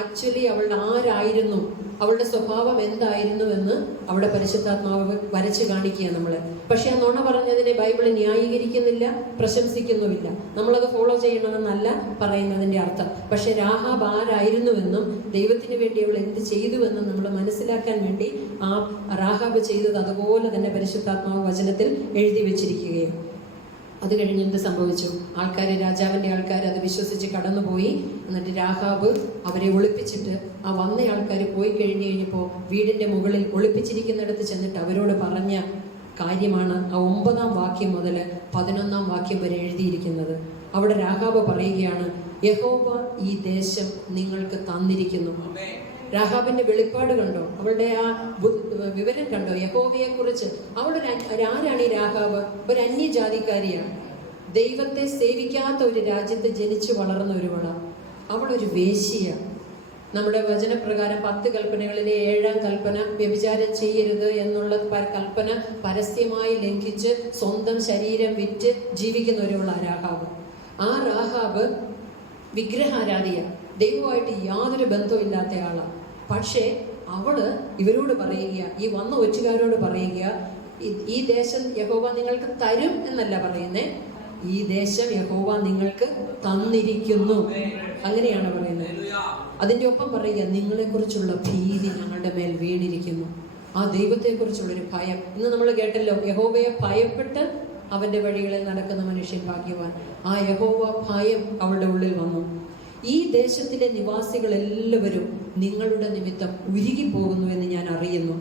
ആക്ച്വലി അവളുടെ ആരായിരുന്നു, അവളുടെ സ്വഭാവം എന്തായിരുന്നു എന്ന് അവിടെ പരിശുദ്ധാത്മാവ് വരച്ച് കാണിക്കുക നമ്മളെ. പക്ഷെ ആ നുണ പറഞ്ഞതിനെ ബൈബിൾ ന്യായീകരിക്കുന്നില്ല, പ്രശംസിക്കുന്നുമില്ല. നമ്മളത് ഫോളോ ചെയ്യണമെന്നല്ല പറയുന്നതിന്റെ അർത്ഥം. പക്ഷെ രാഹാബ് ആരായിരുന്നുവെന്നും ദൈവത്തിന് വേണ്ടി അവൾ എന്ത് ചെയ്തുവെന്നും നമ്മൾ മനസ്സിലാക്കാൻ വേണ്ടി ആ രാഹാബ് ചെയ്തത് അതുപോലെ തന്നെ പരിശുദ്ധാത്മാവ് വചനത്തിൽ എഴുതി വെച്ചിരിക്കുകയാണ്. അത് കഴിഞ്ഞ് എന്ത് സംഭവിച്ചു? രാജാവിന്റെ ആൾക്കാർ അത് വിശ്വസിച്ച് കടന്നുപോയി. എന്നിട്ട് രാഹാബ് അവരെ ഒളിപ്പിച്ചിട്ട് ആ വന്ന ആൾക്കാർ പോയി കഴിഞ്ഞപ്പോൾ വീടിന്റെ മുകളിൽ ഒളിപ്പിച്ചിരിക്കുന്നിടത്ത് ചെന്നിട്ട് അവരോട് പറഞ്ഞ കാര്യമാണ് ആ 9-ാം വാക്യം മുതൽ 11-ാം വാക്യം വരെ എഴുതിയിരിക്കുന്നത്. അവിടെ രാഹാബ് പറയുകയാണ്, യഹോവ ഈ ദേശം നിങ്ങൾക്ക് തന്നിരിക്കുന്നു. രാഹാബിന്റെ വെളിപ്പാട് കണ്ടോ? അവളുടെ ആ വിവരം കണ്ടോ യഹോവയെ കുറിച്ച്? ആരാണ് ഈ രാഹാബ്? ഒരു അന്യജാതിക്കാരിയാണ്. ദൈവത്തെ സേവിക്കാത്ത ഒരു രാജ്യത്ത് ജനിച്ചു വളർന്ന ഒരുവളാണ്. അവളൊരു വേശ്യയാണ്. നമ്മുടെ വചനപ്രകാരം 10 കൽപ്പനകളിലെ 7-ാം കൽപ്പന, വ്യഭിചാരം ചെയ്യരുത് എന്നുള്ള കൽപ്പന പരസ്യമായി ലംഘിച്ച് സ്വന്തം ശരീരം വിറ്റ് ജീവിക്കുന്ന ഒരുവളാണ് രാഹാബ്. ആ രാഹാബ് വിഗ്രഹാരാധിയാണ്. ദൈവമായിട്ട് യാതൊരു ബന്ധവും ഇല്ലാത്ത ആളാണ്. പക്ഷേ അവള് ഇവരോട് പറയുക, ഈ വന്ന ഒറ്റുകാരോട് പറയുക, ഈ ദേശം യഹോവ നിങ്ങൾക്ക് തരും എന്നല്ല പറയുന്നേ, ഈ ദേശം യഹോവ നിങ്ങൾക്ക് തന്നിരിക്കുന്നു, അങ്ങനെയാണ് പറയുന്നത്. അതിൻ്റെ ഒപ്പം പറയുക, നിങ്ങളെ കുറിച്ചുള്ള ഭീതി ഞങ്ങളുടെ മേൽ വീണിരിക്കുന്നു. ആ ദൈവത്തെക്കുറിച്ചുള്ളൊരു ഭയം. ഇന്ന് നമ്മൾ കേട്ടല്ലോ, യഹോവയെ ഭയപ്പെട്ട് അവന്റെ വഴികളിൽ നടക്കുന്ന മനുഷ്യൻ ഭാഗ്യവാൻ. ആ യഹോവ ഭയം അവളുടെ ഉള്ളിൽ വന്നു. ഈ ദേശത്തിലെ നിവാസികൾ എല്ലാവരും നിങ്ങളുടെ നിമിത്തം ഉരുകിപ്പോകുന്നു എന്ന് ഞാൻ അറിയുന്നു.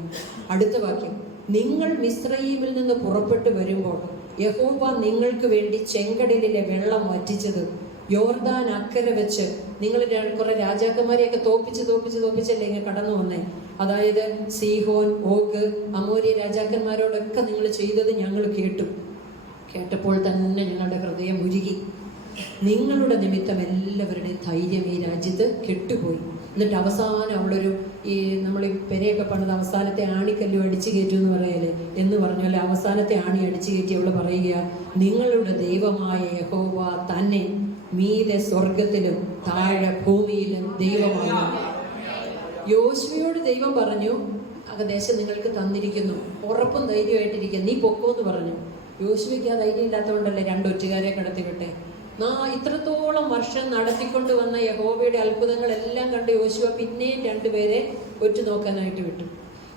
അടുത്ത വാക്യം, നിങ്ങൾ മിസ്രയീമിൽ നിന്ന് പുറപ്പെട്ടു വരുമ്പോൾ യഹോവ നിങ്ങൾക്ക് വേണ്ടി ചെങ്കടലിലെ വെള്ളം വറ്റിച്ചത്, യോർദാൻ അക്കരെ വെച്ച് നിങ്ങൾ കുറെ രാജാക്കന്മാരെയൊക്കെ തോപ്പിച്ചല്ലേ ഇങ്ങനെ കടന്നു വന്നേ. അതായത് സീഹോൻ, ഓഗ്, അമോര്യ രാജാക്കന്മാരോടൊക്കെ നിങ്ങൾ ചെയ്തത് ഞങ്ങൾ കേട്ടപ്പോൾ തന്നെ ഞങ്ങളുടെ ഹൃദയം ഉരുകി. നിങ്ങളുടെ നിമിത്തം എല്ലാവരുടെയും ധൈര്യം ഈ രാജ്യത്ത് കെട്ടുപോയി. എന്നിട്ട് അവസാനം അവളൊരു നമ്മൾ ഈ പെരയൊക്കെ പണിത് അവസാനത്തെ ആണിക്കല്ലും അടിച്ചു കയറ്റും എന്ന് പറയല്ലേ, എന്ന് പറഞ്ഞാൽ അവസാനത്തെ ആണി അടിച്ചു കയറ്റി അവള് പറയുക, നിങ്ങളുടെ ദൈവമായ യഹോവ തന്നെ മീതെ സ്വർഗത്തിലും താഴെ ഭൂമിയിലും ദൈവമാണ്. യോശുവയോട് ദൈവം പറഞ്ഞു, ദേശം നിങ്ങൾക്ക് തന്നിരിക്കുന്നു, ഉറപ്പും ധൈര്യമായിട്ടിരിക്കുക, നീ പൊക്കോന്ന് പറഞ്ഞു. യോശുവയ്ക്ക് ആ ധൈര്യം ഇല്ലാത്തതുകൊണ്ടല്ലേ 2 ഒറ്റുകാരെ കടത്തിവിട്ടെ. ഇത്രത്തോളം വർഷം നടത്തിക്കൊണ്ട് വന്ന യഹോവയുടെ അത്ഭുതങ്ങളെല്ലാം കണ്ട് യോശുവ പിന്നെയും 2 പേരെ ഒറ്റുനോക്കാനായിട്ട് വിട്ടു.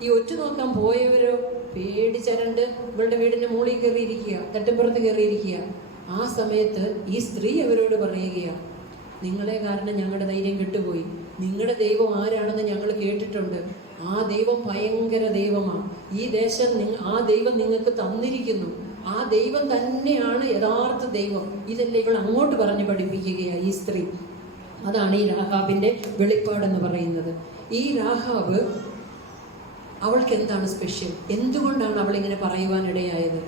ഈ ഒറ്റുനോക്കാൻ പോയവരോ പേടിച്ചരണ്ട് ഇവളുടെ വീടിന്റെ മുകളിൽ കയറിയിരിക്കുക, തട്ടിപ്പുറത്ത് കയറിയിരിക്കുക. ആ സമയത്ത് ഈ സ്ത്രീ അവരോട് പറയുകയാണ്, നിങ്ങളെ കാരണം ഞങ്ങളുടെ ധൈര്യം കെട്ടുപോയി. നിങ്ങളുടെ ദൈവം ആരാണെന്ന് ഞങ്ങൾ കേട്ടിട്ടുണ്ട്. ആ ദൈവം ഭയങ്കര ദൈവമാണ്. ഈ ദേശം ആ ദൈവം നിങ്ങൾക്ക് തന്നിരിക്കുന്നു. ആ ദൈവം തന്നെയാണ് യഥാർത്ഥ ദൈവം. ഇതെല്ലാം ഇവൾ അങ്ങോട്ട് പറഞ്ഞ് പഠിപ്പിക്കുകയാണ് ഈ സ്ത്രീ. അതാണ് ഈ രാഹാബിന്റെ വെളിപ്പാടെന്ന് പറയുന്നത്. ഈ രാഹാബ്, അവൾക്ക് എന്താണ് സ്പെഷ്യൽ? എന്തുകൊണ്ടാണ് അവൾ ഇങ്ങനെ പറയുവാനിടയായത്?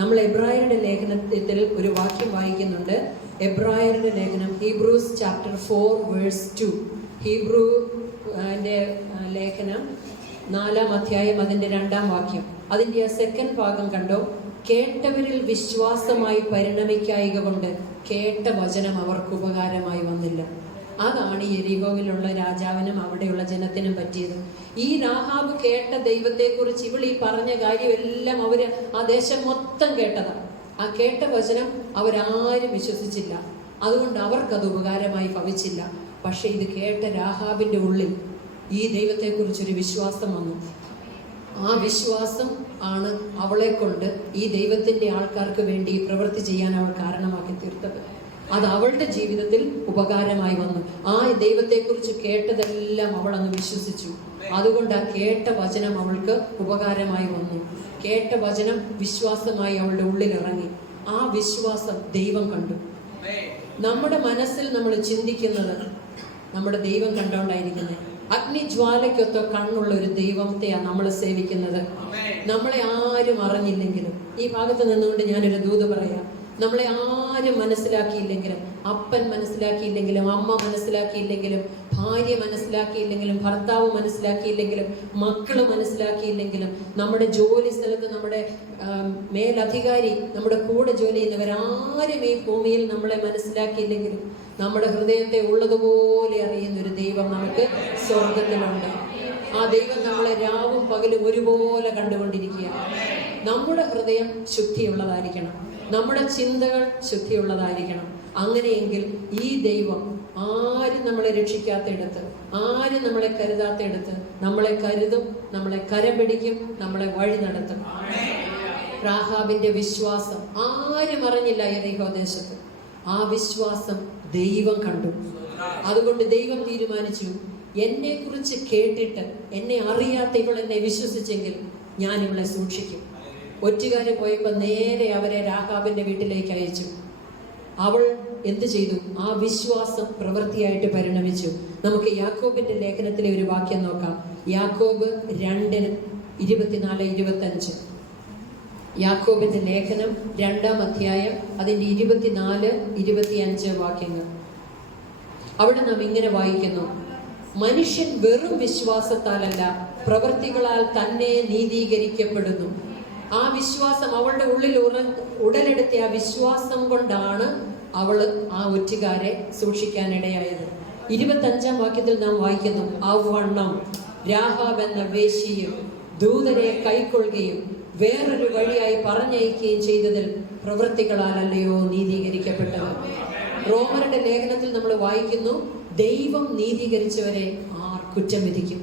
നമ്മൾ എബ്രായരുടെ ലേഖനത്തിൽ ഒരു വാക്യം വായിക്കുന്നുണ്ട്. എബ്രായരുടെ ലേഖനം, ഹീബ്രൂസ് ചാപ്റ്റർ 4 വേഴ്സ് 2. ഹീബ്രു ലേഖനം 4-ാം അധ്യായം അതിൻ്റെ 2-ാം വാക്യം. അതിൻ്റെ ആ സെക്കൻഡ് ഭാഗം കണ്ടോ? കേട്ടവരിൽ വിശ്വാസമായി പരിണമിക്കായിക കൊണ്ട് കേട്ട വചനം അവർക്ക് ഉപകാരമായി വന്നില്ല. അതാണ് യെരിഹോവിലുള്ള രാജാവിനും അവിടെയുള്ള ജനത്തിനും പറ്റിയത്. ഈ രാഹാബ് കേട്ട ദൈവത്തെക്കുറിച്ച് ഇവൾ ഈ പറഞ്ഞ കാര്യമെല്ലാം അവര് ആ ദേശം മൊത്തം കേട്ടതാണ്. ആ കേട്ട വചനം അവരാരും വിശ്വസിച്ചില്ല. അതുകൊണ്ട് അവർക്കത് ഉപകാരമായി ഭവിച്ചില്ല. പക്ഷെ ഇത് കേട്ട രാഹാബിന്റെ ഉള്ളിൽ ഈ ദൈവത്തെക്കുറിച്ചൊരു വിശ്വാസം വന്നു. ആ വിശ്വാസം ആണ് അവളെ കൊണ്ട് ഈ ദൈവത്തിന്റെ ആൾക്കാർക്ക് വേണ്ടി പ്രവൃത്തി ചെയ്യാൻ അവൾ കാരണമാക്കി തീർത്തത്. അത് അവളുടെ ജീവിതത്തിൽ ഉപകാരമായി വന്നു. ആ ദൈവത്തെക്കുറിച്ച് കേട്ടതെല്ലാം അവൾ അങ്ങ് വിശ്വസിച്ചു. അതുകൊണ്ട് ആ കേട്ട വചനം അവൾക്ക് ഉപകാരമായി വന്നു. കേട്ട വചനം വിശ്വാസമായി അവളുടെ ഉള്ളിൽ ഇറങ്ങി. ആ വിശ്വാസം ദൈവം കണ്ടു. നമ്മുടെ മനസ്സിൽ നമ്മൾ ചിന്തിക്കുന്നത് നമ്മുടെ ദൈവം കണ്ടോണ്ടായിരിക്കുന്നത്. അഗ്നിജ്വാലയ്ക്കൊത്ത കണ്ണുള്ള ഒരു ദൈവത്തെയാണ് നമ്മൾ സേവിക്കുന്നത്. നമ്മളെ ആരും അറിഞ്ഞില്ലെങ്കിലും, ഈ ഭാഗത്ത് നിന്നുകൊണ്ട് ഞാനൊരു ദൂത് പറയാം, നമ്മളെ ആരും മനസ്സിലാക്കിയില്ലെങ്കിലും, അപ്പൻ മനസ്സിലാക്കിയില്ലെങ്കിലും, അമ്മ മനസ്സിലാക്കിയില്ലെങ്കിലും, ഭാര്യ മനസ്സിലാക്കിയില്ലെങ്കിലും, ഭർത്താവ് മനസ്സിലാക്കിയില്ലെങ്കിലും, മക്കള് മനസ്സിലാക്കിയില്ലെങ്കിലും, നമ്മുടെ ജോലി സ്ഥലത്ത് നമ്മുടെ മേലധികാരി, നമ്മുടെ കൂടെ ജോലി ചെയ്യുന്നവരാരും ഈ ഭൂമിയിൽ നമ്മളെ മനസ്സിലാക്കിയില്ലെങ്കിലും, നമ്മുടെ ഹൃദയത്തെ ഉള്ളതുപോലെ അറിയുന്ന ഒരു ദൈവം നമുക്ക് സ്വർഗത്തിലുണ്ട്. ആ ദൈവം നമ്മളെ രാവും പകലും ഒരുപോലെ കണ്ടുകൊണ്ടിരിക്കുക. നമ്മുടെ ഹൃദയം ശുദ്ധിയുള്ളതായിരിക്കണം, നമ്മുടെ ചിന്തകൾ ശുദ്ധിയുള്ളതായിരിക്കണം. അങ്ങനെയെങ്കിൽ ഈ ദൈവം ആരും നമ്മളെ രക്ഷിക്കാത്തയിടത്ത്, ആരും നമ്മളെ കരുതാത്തയിടത്ത് നമ്മളെ കരുതും, നമ്മളെ കരം പിടിക്കും, നമ്മളെ വഴി നടത്തും. രാഹാബിന്റെ വിശ്വാസം ആരും അറിഞ്ഞില്ല യെരിഹോ ദേശത്ത്. ആ വിശ്വാസം ദൈവം കണ്ടു. അതുകൊണ്ട് ദൈവം തീരുമാനിച്ചു, എന്നെ കുറിച്ച് കേട്ടിട്ട് എന്നെ അറിയാത്ത ഇവൾ എന്നെ വിശ്വസിച്ചെങ്കിൽ ഞാൻ ഇവളെ സൂക്ഷിക്കും. ഒറ്റുകാരെ പോയപ്പോൾ നേരെ അവരെ രാഹാബിന്റെ വീട്ടിലേക്ക് അയച്ചു. അവൾ എന്ത് ചെയ്തു? ആ വിശ്വാസം പ്രവൃത്തിയായിട്ട് പരിണമിച്ചു. നമുക്ക് യാക്കോബിന്റെ ലേഖനത്തിലെ ഒരു വാക്യം നോക്കാം. യാക്കോബ് 2:24-25. യാക്കോബിന്റെ ലേഖനം 2-ാം അധ്യായം അതിന്റെ 24-25 വാക്യങ്ങൾ. അവിടെ നാം ഇങ്ങനെ വായിക്കുന്നു: മനുഷ്യൻ വെറും വിശ്വാസത്താലല്ല, പ്രവൃത്തികളാൽ തന്നെ നീതീകരിക്കപ്പെടുന്നു. ആ വിശ്വാസം അവളുടെ ഉള്ളിൽ ഉടലെടുത്ത ആ വിശ്വാസം കൊണ്ടാണ് അവള് ആ ഒറ്റുകാരെ സൂക്ഷിക്കാനിടയായത്. 25-ാം വാക്യത്തിൽ നാം വായിക്കുന്നു: അവണ്ണം രാഹാബ് എന്ന വേശ്യയും ദൂതരെ കൈക്കൊള്ളുകയും വേറൊരു വഴിയായി പറഞ്ഞയക്കുകയും ചെയ്തതിൽ പ്രവൃത്തികളാലല്ലയോ നീതീകരിക്കപ്പെട്ടത്. റോമരുടെ ലേഖനത്തിൽ നമ്മൾ വായിക്കുന്നു, ദൈവം നീതീകരിച്ചവരെ ആർ കുറ്റം വിധിക്കും.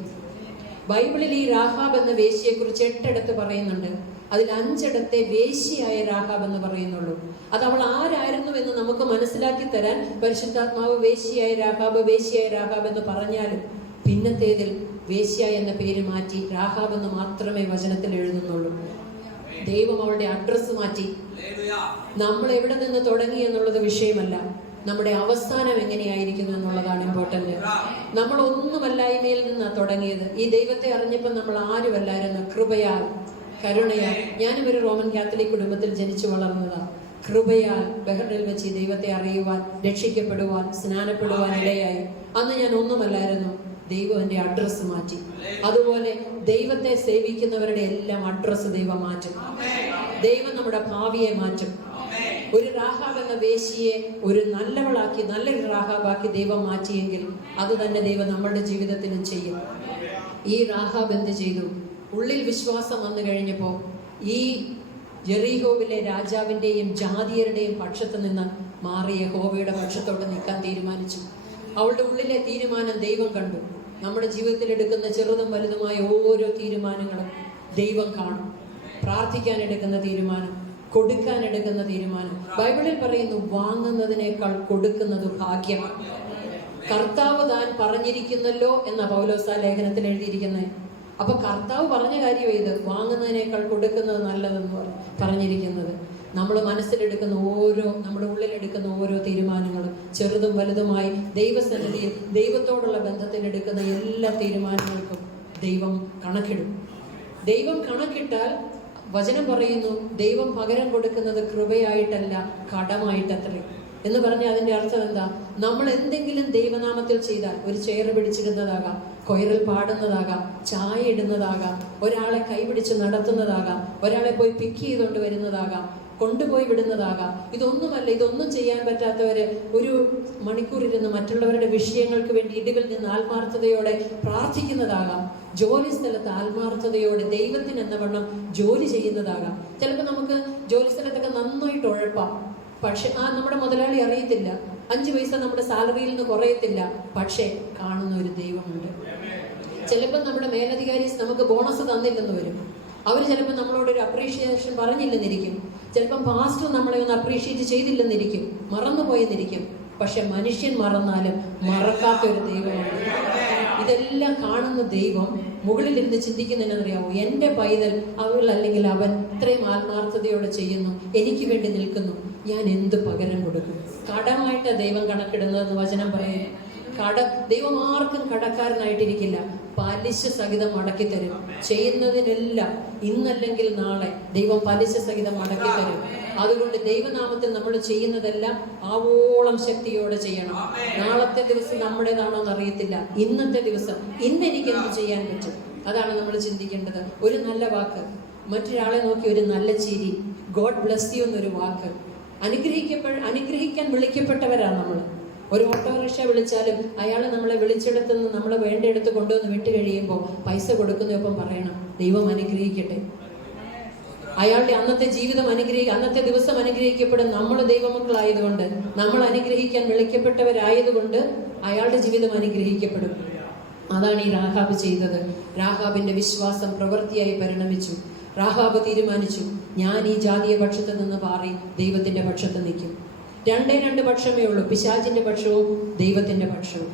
ബൈബിളിൽ ഈ രാഹാബ് എന്ന വേശ്യയെ കുറിച്ച് 8 ഇടത്ത് പറയുന്നുണ്ട്. അതിൽ 5 ഇടത്തെ വേശ്യയായ രാഹാബ് എന്ന് പറയുന്നുള്ളൂ. അത് അവൾ ആരായിരുന്നു എന്ന് നമുക്ക് മനസ്സിലാക്കി തരാൻ പരിശുദ്ധാത്മാവ് വേശ്യയായ രാഹാബ് എന്ന് പറഞ്ഞാലും പിന്നത്തേതിൽ വേശ്യ എന്ന പേര് മാറ്റി രാഹാബ് എന്ന് മാത്രമേ വചനത്തിൽ എഴുതുന്നുള്ളൂ. ദൈവം അവളുടെ അഡ്രസ്സ് മാറ്റി. നമ്മൾ എവിടെ നിന്ന് തുടങ്ങി എന്നുള്ളത് വിഷയമല്ല, നമ്മുടെ അവസാനം എങ്ങനെയായിരിക്കുന്നു എന്നുള്ളതാണ് ഇമ്പോർട്ടന്റ്. നമ്മൾ ഒന്നുമല്ലായ്മയിൽ നിന്നാണ് തുടങ്ങിയത്. ഈ ദൈവത്തെ അറിഞ്ഞപ്പോൾ നമ്മൾ ആരുമല്ലായിരുന്നു. കൃപയാൽ, കരുണയാൽ. ഞാനും ഒരു റോമൻ കാത്തലിക് കുടുംബത്തിൽ ജനിച്ചു വളർന്നതാണ്. കൃപയാൽ ബഹറിൽ വെച്ച് ഈ ദൈവത്തെ അറിയുവാൻ, രക്ഷിക്കപ്പെടുവാൻ, സ്നാനപ്പെടുവാൻ ഇടയായി. അന്ന് ഞാൻ ഒന്നുമല്ലായിരുന്നു. ദൈവം എൻ്റെ അഡ്രസ്സ് മാറ്റി. അതുപോലെ ദൈവത്തെ സേവിക്കുന്നവരുടെ എല്ലാം അഡ്രസ്സ് ദൈവം മാറ്റും. ദൈവം നമ്മുടെ ഭാവിയെ മാറ്റും. ഒരു രാഹാബ് എന്ന വേശ്യയെ ഒരു നല്ലവളാക്കി, നല്ലൊരു രാഹാബാക്കി ദൈവം മാറ്റിയെങ്കിൽ അത് തന്നെ ദൈവം നമ്മളുടെ ജീവിതത്തിലും ചെയ്യും. ഈ രാഹാബ് എന്ത് ചെയ്തു? ഉള്ളിൽ വിശ്വാസം വന്നു കഴിഞ്ഞപ്പോൾ ഈ യെരിഹോവിലെ രാജാവിൻ്റെയും ജാതിയരുടെയും പക്ഷത്ത് നിന്ന് മാറി യഹോവയുടെ പക്ഷത്തോട്ട് നിൽക്കാൻ തീരുമാനിച്ചു. അവളുടെ ഉള്ളിലെ തീരുമാനം ദൈവം കണ്ടു. നമ്മുടെ ജീവിതത്തിൽ എടുക്കുന്ന ചെറുതും വലുതുമായ ഓരോ തീരുമാനങ്ങളും ദൈവം കാണും. പ്രാർത്ഥിക്കാൻ എടുക്കുന്ന തീരുമാനം, കൊടുക്കാൻ എടുക്കുന്ന തീരുമാനം. ബൈബിളിൽ പറയുന്നു, വാങ്ങുന്നതിനേക്കാൾ കൊടുക്കുന്നത് ഭാഗ്യമാണ്. കർത്താവ് താൻ പറഞ്ഞിരിക്കുന്നല്ലോ എന്ന പൗലോസ് ലേഖനത്തിൽ എഴുതിയിരിക്കുന്നത്. അപ്പൊ കർത്താവ് പറഞ്ഞ കാര്യം ഇത്, വാങ്ങുന്നതിനേക്കാൾ കൊടുക്കുന്നത് നല്ലതെന്ന് പറഞ്ഞിരിക്കുന്നത്. നമ്മൾ മനസ്സിലെടുക്കുന്ന നമ്മുടെ ഉള്ളിലെടുക്കുന്ന ഓരോ തീരുമാനങ്ങളും ചെറുതും വലുതുമായി ദൈവസന്നിധിയിൽ ദൈവത്തോടുള്ള ബന്ധത്തിൽ എടുക്കുന്ന എല്ലാ തീരുമാനങ്ങൾക്കും ദൈവം കണക്കിടും. ദൈവം കണക്കിട്ടാൽ വചനം പറയുന്നു, ദൈവം പകരം കൊടുക്കുന്നത് കൃപയായിട്ടല്ല കടമായിട്ടത്രേ എന്ന് പറഞ്ഞാൽ അതിന്റെ അർത്ഥം എന്താ? നമ്മൾ എന്തെങ്കിലും ദൈവനാമത്തിൽ ചെയ്താൽ, ഒരു ചെയർ പിടിച്ചിടുന്നതാകാം, കൊയറിൽ പാടുന്നതാകാം, ചായ ഇടുന്നതാകാം, ഒരാളെ കൈപിടിച്ച് നടത്തുന്നതാകാം, ഒരാളെ പോയി പിക്ക് ചെയ്തുകൊണ്ട് വരുന്നതാകാം, കൊണ്ടുപോയി വിടുന്നതാകാം. ഇതൊന്നും ചെയ്യാൻ പറ്റാത്തവര് ഒരു മണിക്കൂർ ഇരുന്ന് മറ്റുള്ളവരുടെ വിഷയങ്ങൾക്ക് വേണ്ടി ഇടിവിൽ നിന്ന് ആത്മാർത്ഥതയോടെ പ്രാർത്ഥിക്കുന്നതാകാം. ജോലി സ്ഥലത്ത് ആത്മാർത്ഥതയോടെ ദൈവത്തിന് എന്ന വണ്ണം ജോലി ചെയ്യുന്നതാകാം. ചിലപ്പോൾ നമുക്ക് ജോലി സ്ഥലത്തൊക്കെ നന്നായിട്ട് ഉഴപ്പാം. പക്ഷെ നമ്മുടെ മുതലാളി അറിയത്തില്ല. 5 പൈസ നമ്മുടെ സാലറിയിൽ നിന്ന് കുറയത്തില്ല. പക്ഷേ കാണുന്ന ഒരു ദൈവമുണ്ട്. ചിലപ്പോൾ നമ്മുടെ മേലധികാരി നമുക്ക് ബോണസ് തന്നില്ലെന്ന് വരും. അവർ ചിലപ്പോൾ നമ്മളോടൊരു അപ്രീഷിയേഷൻ പറഞ്ഞില്ലെന്നിരിക്കും. ചിലപ്പം പാസ്റ്റർ നമ്മളെ ഒന്ന് അപ്രീഷിയേറ്റ് ചെയ്തില്ലെന്നിരിക്കും, മറന്നുപോയെന്നിരിക്കും. പക്ഷെ മനുഷ്യൻ മറന്നാലും മറക്കാത്ത ഒരു ദൈവമാണ്. ഇതെല്ലാം കാണുന്ന ദൈവം മുകളിലിരുന്ന് ചിന്തിക്കുന്നതിനറിയാമോ? എൻ്റെ പൈതൽ അല്ലെങ്കിൽ അവൻ ഇത്രയും ആത്മാർത്ഥതയോടെ ചെയ്യുന്നു, എനിക്ക് വേണ്ടി നിൽക്കുന്നു, ഞാൻ എന്ത് പകരം കൊടുക്കും? കടമായിട്ട് ദൈവം കണക്കിടുന്നതെന്ന് വചനം പറയുന്നു. ദൈവം ആർക്കും കടക്കാരനായിട്ടിരിക്കില്ല. പലിശ സഹിതം മടക്കി തരും. ചെയ്യുന്നതിനെല്ലാം ഇന്നല്ലെങ്കിൽ നാളെ ദൈവം പലിശ സഹിതം മടക്കി തരും. അതുകൊണ്ട് ദൈവനാമത്തിൽ നമ്മൾ ചെയ്യുന്നതെല്ലാം ആവോളം ശക്തിയോടെ ചെയ്യണം. നാളത്തെ ദിവസം നമ്മുടേതാണോ എന്നറിയത്തില്ല. ഇന്നത്തെ ദിവസം എനിക്ക് എന്ത് ചെയ്യാൻ പറ്റും? അതാണ് നമ്മൾ ചിന്തിക്കേണ്ടത്. ഒരു നല്ല വാക്ക്, മറ്റൊരാളെ നോക്കി ഒരു നല്ല ചിരി, ഗോഡ് ബ്ലെസ് യു എന്നൊരു വാക്ക്. അനുഗ്രഹിക്കാൻ വിളിക്കപ്പെട്ടവരാണ് നമ്മൾ. ഒരു ഓട്ടോറിക്ഷ വിളിച്ചാലും അയാൾ നമ്മളെ വിളിച്ചെടുത്ത് നിന്ന് നമ്മളെ വേണ്ടയെടുത്ത് കൊണ്ടുവന്ന് വിട്ട് കഴിയുമ്പോൾ പൈസ കൊടുക്കുന്നതൊപ്പം പറയണം, ദൈവം അനുഗ്രഹിക്കട്ടെ. അയാളുടെ അന്നത്തെ ജീവിതം അന്നത്തെ ദിവസം അനുഗ്രഹിക്കപ്പെടും. നമ്മൾ ദൈവമക്കളായതുകൊണ്ട്, നമ്മൾ അനുഗ്രഹിക്കാൻ വിളിക്കപ്പെട്ടവരായതുകൊണ്ട് അയാളുടെ ജീവിതം അനുഗ്രഹിക്കപ്പെടും. അതാണ് ഈ രാഹാബ് ചെയ്തത്. രാഹാബിന്റെ വിശ്വാസം പ്രവൃത്തിയായി പരിണമിച്ചു. രാഹാബ് തീരുമാനിച്ചു, ഞാൻ ഈ ജാതീയ പക്ഷത്ത് നിന്ന് മാറി ദൈവത്തിന്റെ പക്ഷത്ത് നിൽക്കും. 2 പക്ഷമേ ഉള്ളൂ, പിശാചിന്റെ പക്ഷവും ദൈവത്തിന്റെ പക്ഷവും.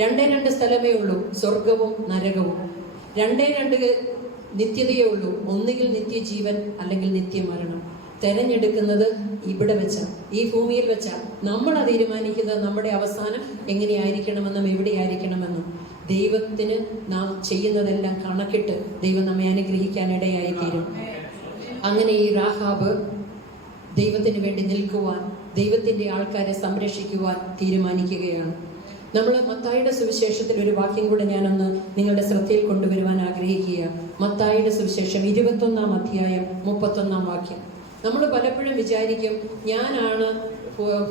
2 സ്ഥലമേ ഉള്ളൂ, സ്വർഗവും നരകവും. 2 നിത്യതയേ ഉള്ളൂ, ഒന്നുകിൽ നിത്യജീവൻ അല്ലെങ്കിൽ നിത്യമരണം. തെരഞ്ഞെടുക്കുന്നത് ഇവിടെ വെച്ചാൽ, ഈ ഭൂമിയിൽ വെച്ചാൽ. നമ്മളാ തീരുമാനിക്കുന്നത് നമ്മുടെ അവസാനം എങ്ങനെയായിരിക്കണമെന്നും എവിടെയായിരിക്കണമെന്നും. ദൈവത്തിന് നാം ചെയ്യുന്നതെല്ലാം കണക്കിട്ട് ദൈവം നമ്മെ അനുഗ്രഹിക്കാൻ ഇടയായി തീരും. അങ്ങനെ ഈ രാഹാബ് ദൈവത്തിന് വേണ്ടി നിൽക്കുവാൻ, ദൈവത്തിന്റെ ആൾക്കാരെ സംരക്ഷിക്കുവാൻ തീരുമാനിക്കുകയാണ്. നമ്മൾ മത്തായിയുടെ സുവിശേഷത്തിൽ ഒരു വാക്യം കൂടെ ഞാനൊന്ന് നിങ്ങളുടെ ശ്രദ്ധയിൽ കൊണ്ടുവരുവാൻ ആഗ്രഹിക്കുക. മത്തായിയുടെ സുവിശേഷം 21-ാം അധ്യായം 31-ാം വാക്യം. നമ്മൾ പലപ്പോഴും വിചാരിക്കും, ഞാനാണ്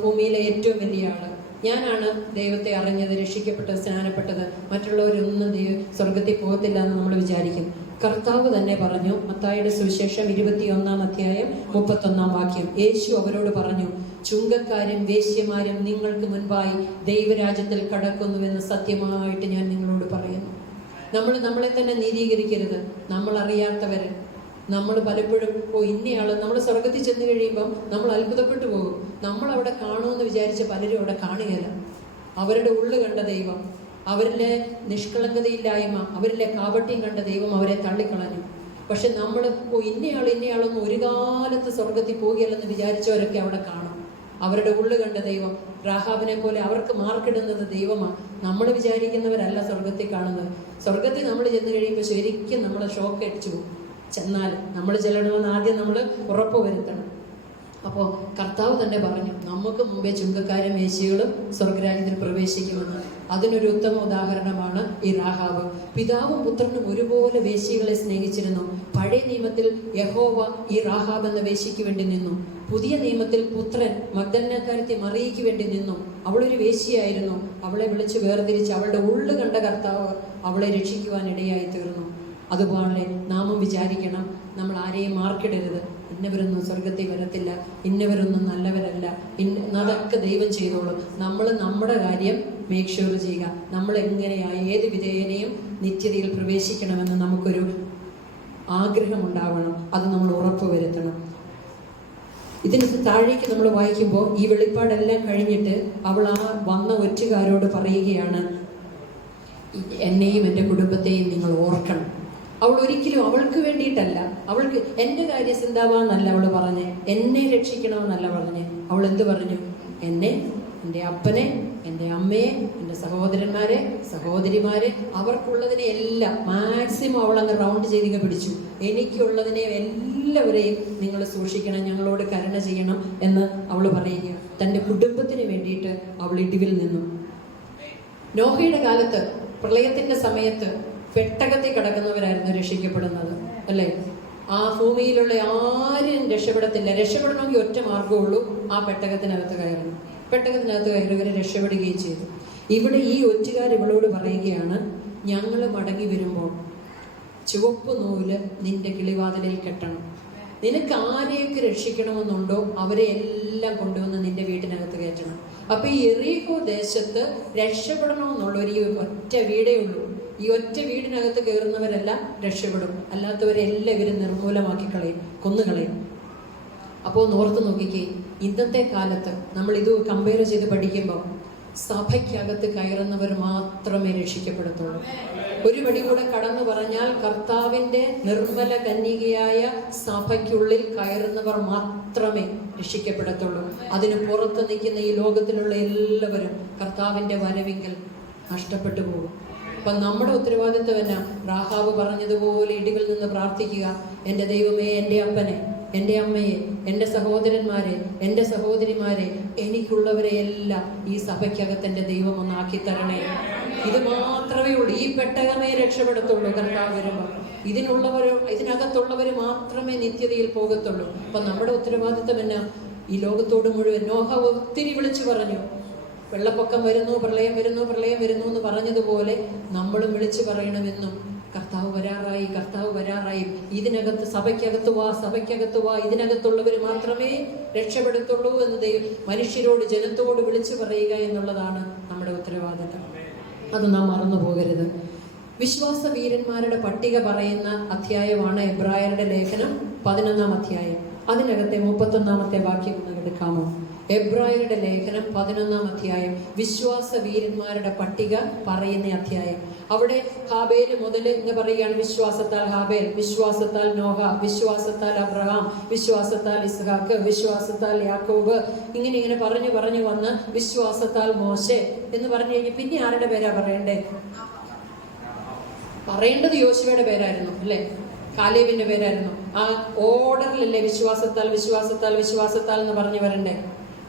ഭൂമിയിലെ ഏറ്റവും വലിയ ആള്, ഞാനാണ് ദൈവത്തെ അറിഞ്ഞത്, രക്ഷിക്കപ്പെട്ടത്, സ്നാനപ്പെട്ടത്, മറ്റുള്ളവരൊന്നും സ്വർഗത്തിൽ പോകത്തില്ല എന്ന് നമ്മൾ വിചാരിക്കും. കർത്താവ് തന്നെ പറഞ്ഞു, മത്തായിയുടെ സുവിശേഷം 21-ാം അധ്യായം 31-ാം വാക്യം. യേശു അവരോട് പറഞ്ഞു, ചുങ്കക്കാരും വേശ്യമാരും നിങ്ങൾക്ക് മുൻപായി ദൈവരാജ്യത്തിൽ കടക്കുന്നുവെന്ന് സത്യമായിട്ട് ഞാൻ നിങ്ങളോട് പറയുന്നു. നമ്മളെ തന്നെ നീതീകരിക്കരുത്. നമ്മൾ അറിയാത്തവര്, നമ്മൾ പലപ്പോഴും ഇന്നയാള്, നമ്മൾ സ്വർഗത്തിൽ ചെന്ന് കഴിയുമ്പം നമ്മൾ അത്ഭുതപ്പെട്ടു പോകും. നമ്മൾ അവിടെ കാണുമെന്ന് വിചാരിച്ച പലരും അവിടെ കാണുകയില്ല. അവരുടെ ഉള്ളു കണ്ട ദൈവം, അവരിലെ നിഷ്കളങ്കതയില്ലായ്മ, അവരിലെ കാപട്യം കണ്ട ദൈവം അവരെ തള്ളിക്കളഞ്ഞു. പക്ഷെ നമ്മൾ ഇന്നയാളൊന്നും ഒരു കാലത്ത് സ്വർഗത്തിൽ പോകുകയല്ലെന്ന് വിചാരിച്ചവരൊക്കെ അവിടെ കാണും. അവരുടെ ഉള്ളു കണ്ട ദൈവം. രാഹാബിനെ പോലെ അവർക്ക് മാർക്കിടുന്നത് ദൈവമാണ്. നമ്മൾ വിചാരിക്കുന്നവരല്ല സ്വർഗത്തിൽ കാണുന്നത്. സ്വർഗത്തിൽ നമ്മൾ ചെന്ന് കഴിയുമ്പോൾ ശരിക്കും നമ്മൾ ഷോക്ക് അടിച്ചു പോകും. ചെന്നാൽ നമ്മൾ ചെല്ലണമെന്ന് ആദ്യം നമ്മൾ ഉറപ്പ് വരുത്തണം. അപ്പോൾ കർത്താവ് തന്നെ പറഞ്ഞു, നമുക്ക് മുമ്പേ ചുങ്കക്കാരും വേശ്യകളും സ്വർഗരാജ്യത്തിൽ പ്രവേശിക്കുമെന്ന്. അതിനൊരു ഉത്തമ ഉദാഹരണമാണ് ഈ രാഹാബ്. പിതാവും പുത്രനും ഒരുപോലെ വേശ്യകളെ സ്നേഹിച്ചിരുന്നു. പഴയ നിയമത്തിൽ യഹോവ ഈ രാഹാബ് എന്ന വേശ്യയ്ക്ക് വേണ്ടി നിന്നു. പുതിയ നിയമത്തിൽ പുത്രൻ മഗ്ദലനക്കാരത്തി മറിയയ്ക്ക് വേണ്ടി നിന്നു. അവളൊരു വേശ്യയായിരുന്നു. അവളെ വിളിച്ച് വേർതിരിച്ച് അവളുടെ ഉള്ളു കണ്ട കർത്താവ് അവളെ രക്ഷിക്കുവാൻ ഇടയായി തീർന്നു. അതുപോലെ നാമും വിചാരിക്കണം, നമ്മൾ ആരെയും മാർക്കിടരുത്. ഇന്നവരൊന്നും സ്വർഗത്തിൽ വരത്തില്ല, ഇന്നവരൊന്നും നല്ലവരല്ല, അതൊക്കെ ദൈവം ചെയ്തോളും. നമ്മൾ നമ്മുടെ കാര്യം മേക്ക് ഷുവർ ചെയ്യുക. നമ്മൾ എങ്ങനെയായി ഏത് വിധേയനെയും നിത്യതയിൽ പ്രവേശിക്കണമെന്ന് നമുക്കൊരു ആഗ്രഹമുണ്ടാവണം. അത് നമ്മൾ ഉറപ്പ് വരുത്തണം. ഇതിന് താഴേക്ക് നമ്മൾ വായിക്കുമ്പോൾ ഈ വെളിപ്പാടെല്ലാം കഴിഞ്ഞിട്ട് അവൾ ആ വന്ന ഒറ്റുകാരോട് പറയുകയാണ്, എന്നെയും എൻ്റെ കുടുംബത്തെയും നിങ്ങൾ ഓർക്കണം. അവൾ ഒരിക്കലും അവൾക്ക് വേണ്ടിയിട്ടല്ല, അവൾക്ക് എൻ്റെ കാര്യം ചിന്താവാന്നല്ല അവൾ പറഞ്ഞ്, എന്നെ രക്ഷിക്കണമെന്നല്ല പറഞ്ഞ്. അവൾ എന്ത് പറഞ്ഞു? എന്നെ, എൻ്റെ അപ്പനെ, എൻ്റെ അമ്മയെ, എൻ്റെ സഹോദരന്മാരെ, സഹോദരിമാരെ, അവർക്കുള്ളതിനെ എല്ലാം മാക്സിമം അവൾ അങ്ങ് റൗണ്ട് ചെയ്തിങ്ങ് പിടിച്ചു. എനിക്കുള്ളതിനെ എല്ലാവരെയും നിങ്ങൾ സൂക്ഷിക്കണം, ഞങ്ങളോട് കരുണ ചെയ്യണം എന്ന് അവൾ പറയുക. തൻ്റെ കുടുംബത്തിന് വേണ്ടിയിട്ട് അവൾ ഇടിവിൽ നിന്നു. നോഹയുടെ കാലത്ത്, പ്രളയത്തിൻ്റെ സമയത്ത് പെട്ടകത്തിൽ കിടക്കുന്നവരായിരുന്നു രക്ഷിക്കപ്പെടുന്നത്, അല്ലേ? ആ ഭൂമിയിലുള്ള ആരും രക്ഷപ്പെടത്തില്ല. രക്ഷപ്പെടണമെങ്കിൽ ഒറ്റ മാർഗമുള്ളൂ, ആ പെട്ടകത്തിനകത്ത് കയറണം. പെട്ടകത്തിനകത്ത് കയറിയവരെ രക്ഷപ്പെടുകയും ചെയ്തു. ഇവിടെ ഈ ഒറ്റുകാർ ഇവളോട് പറയുകയാണ്, ഞങ്ങൾ മടങ്ങി വരുമ്പോൾ ചുവപ്പ് നൂല് നിന്റെ കിളിവാതിലിൽ കെട്ടണം. നിനക്ക് ആരെയൊക്കെ രക്ഷിക്കണമെന്നുണ്ടോ അവരെ എല്ലാം കൊണ്ടുവന്ന് നിന്റെ വീട്ടിനകത്ത് കയറ്റണം. അപ്പൊ ഈ യെറീഹോ ദേശത്ത് രക്ഷപ്പെടണമെന്നുള്ളൊരു ഈ ഒറ്റ വീടേ ഉള്ളൂ. ഈ ഒറ്റ വീടിനകത്ത് കയറുന്നവരെല്ലാം രക്ഷപ്പെടും, അല്ലാത്തവരെല്ലാം ഇവർ നിർമൂലമാക്കി കളയും, കൊന്നുകളയും. അപ്പോൾ ഓർത്ത് നോക്കിക്കേ, ഇന്നത്തെ കാലത്ത് നമ്മൾ ഇത് കമ്പയർ ചെയ്ത് പഠിക്കുമ്പോൾ സഭയ്ക്കകത്ത് കയറുന്നവർ മാത്രമേ രക്ഷിക്കപ്പെടത്തുള്ളൂ. ഒരു പടി കൂടെ കടന്നു പറഞ്ഞാൽ കർത്താവിൻ്റെ നിർമ്മല കന്യകയായ സഭയ്ക്കുള്ളിൽ കയറുന്നവർ മാത്രമേ രക്ഷിക്കപ്പെടത്തുള്ളൂ. അതിന് പുറത്ത് നിൽക്കുന്ന ഈ ലോകത്തിലുള്ള എല്ലാവരും കർത്താവിൻ്റെ വരവിങ്കൽ നഷ്ടപ്പെട്ടു പോകും. അപ്പം നമ്മുടെ ഉത്തരവാദിത്വം എന്നാ? റാഹാബ് പറഞ്ഞതുപോലെ ഇടിവിൽ നിന്ന് പ്രാർത്ഥിക്കുക, എൻ്റെ ദൈവമേ, എൻ്റെ അപ്പനെ, എൻ്റെ അമ്മയെ, എൻ്റെ സഹോദരന്മാരെ, എൻ്റെ സഹോദരിമാരെ, എനിക്കുള്ളവരെ എല്ലാം ഈ സഭയ്ക്കകത്ത് എൻ്റെ ദൈവം ഒന്നാക്കി തരണേ. ഇത് മാത്രമേ ഉള്ളൂ. ഈ പെട്ടകമേ രക്ഷപ്പെടത്തുള്ളൂ കർത്താവ് വരുമ്പോൾ. ഇതിനകത്തുള്ളവർ മാത്രമേ നിത്യതയിൽ പോകത്തുള്ളൂ. അപ്പം നമ്മുടെ ഉത്തരവാദിത്വം എന്നാ? ഈ ലോകത്തോട് മുഴുവൻ നോഹ ഒത്തിരി വിളിച്ചു പറഞ്ഞു, വെള്ളപ്പൊക്കം വരുന്നു, പ്രളയം വരുന്നു, പ്രളയം വരുന്നു എന്ന് പറഞ്ഞതുപോലെ നമ്മളും വിളിച്ചു പറയണമെന്നും, കർത്താവ് വരാറായി, കർത്താവ് വരാറായി, ഇതിനകത്ത് സഭയ്ക്കകത്ത് വാ, സഭയ്ക്കകത്ത് വാ, ഇതിനകത്തുള്ളവർ മാത്രമേ രക്ഷപ്പെടുത്തുള്ളൂ എന്ന് മനുഷ്യരോട്, ജനത്തോട് വിളിച്ചു പറയുക എന്നുള്ളതാണ് നമ്മുടെ ഉത്തരവാദിത്തം. അത് നാം മറന്നു പോകരുത്. വിശ്വാസ വീരന്മാരുടെ പട്ടിക പറയുന്ന അധ്യായമാണ് എബ്രായരുടെ ലേഖനം 11-ാം അധ്യായം. അതിനകത്തെ 31-ാമത്തെ വാക്യം ഒന്ന് എടുക്കാമോ? എബ്രായരുടെ ലേഖനം 11-ാം അധ്യായം, വിശ്വാസ വീരന്മാരുടെ പട്ടിക പറയുന്ന അധ്യായം. അവിടെ ഹാബേൽ മുതൽ ഇങ്ങനെ പറയുകയാണ്, വിശ്വാസത്താൽ ഹാബേൽ, വിശ്വാസത്താൽ നോഹ, വിശ്വാസത്താൽ അബ്രഹാം, വിശ്വാസത്താൽ ഇസ്ഹാക്ക്, വിശ്വാസത്താൽ യാക്കോബ്, ഇങ്ങനെ പറഞ്ഞു വന്ന് വിശ്വാസത്താൽ മോശെ എന്ന് പറഞ്ഞു കഴിഞ്ഞ് പിന്നെ ആരുടെ പേരാ പറയണ്ടേ? പറയേണ്ടത് യോശുവയുടെ പേരായിരുന്നു, അല്ലേ? കാലേബിന്റെ പേരായിരുന്നു. ആ ഓർഡറിലല്ലേ വിശ്വാസത്താൽ വിശ്വാസത്താൽ വിശ്വാസത്താൽ എന്ന് പറഞ്ഞു വരണ്ടേ?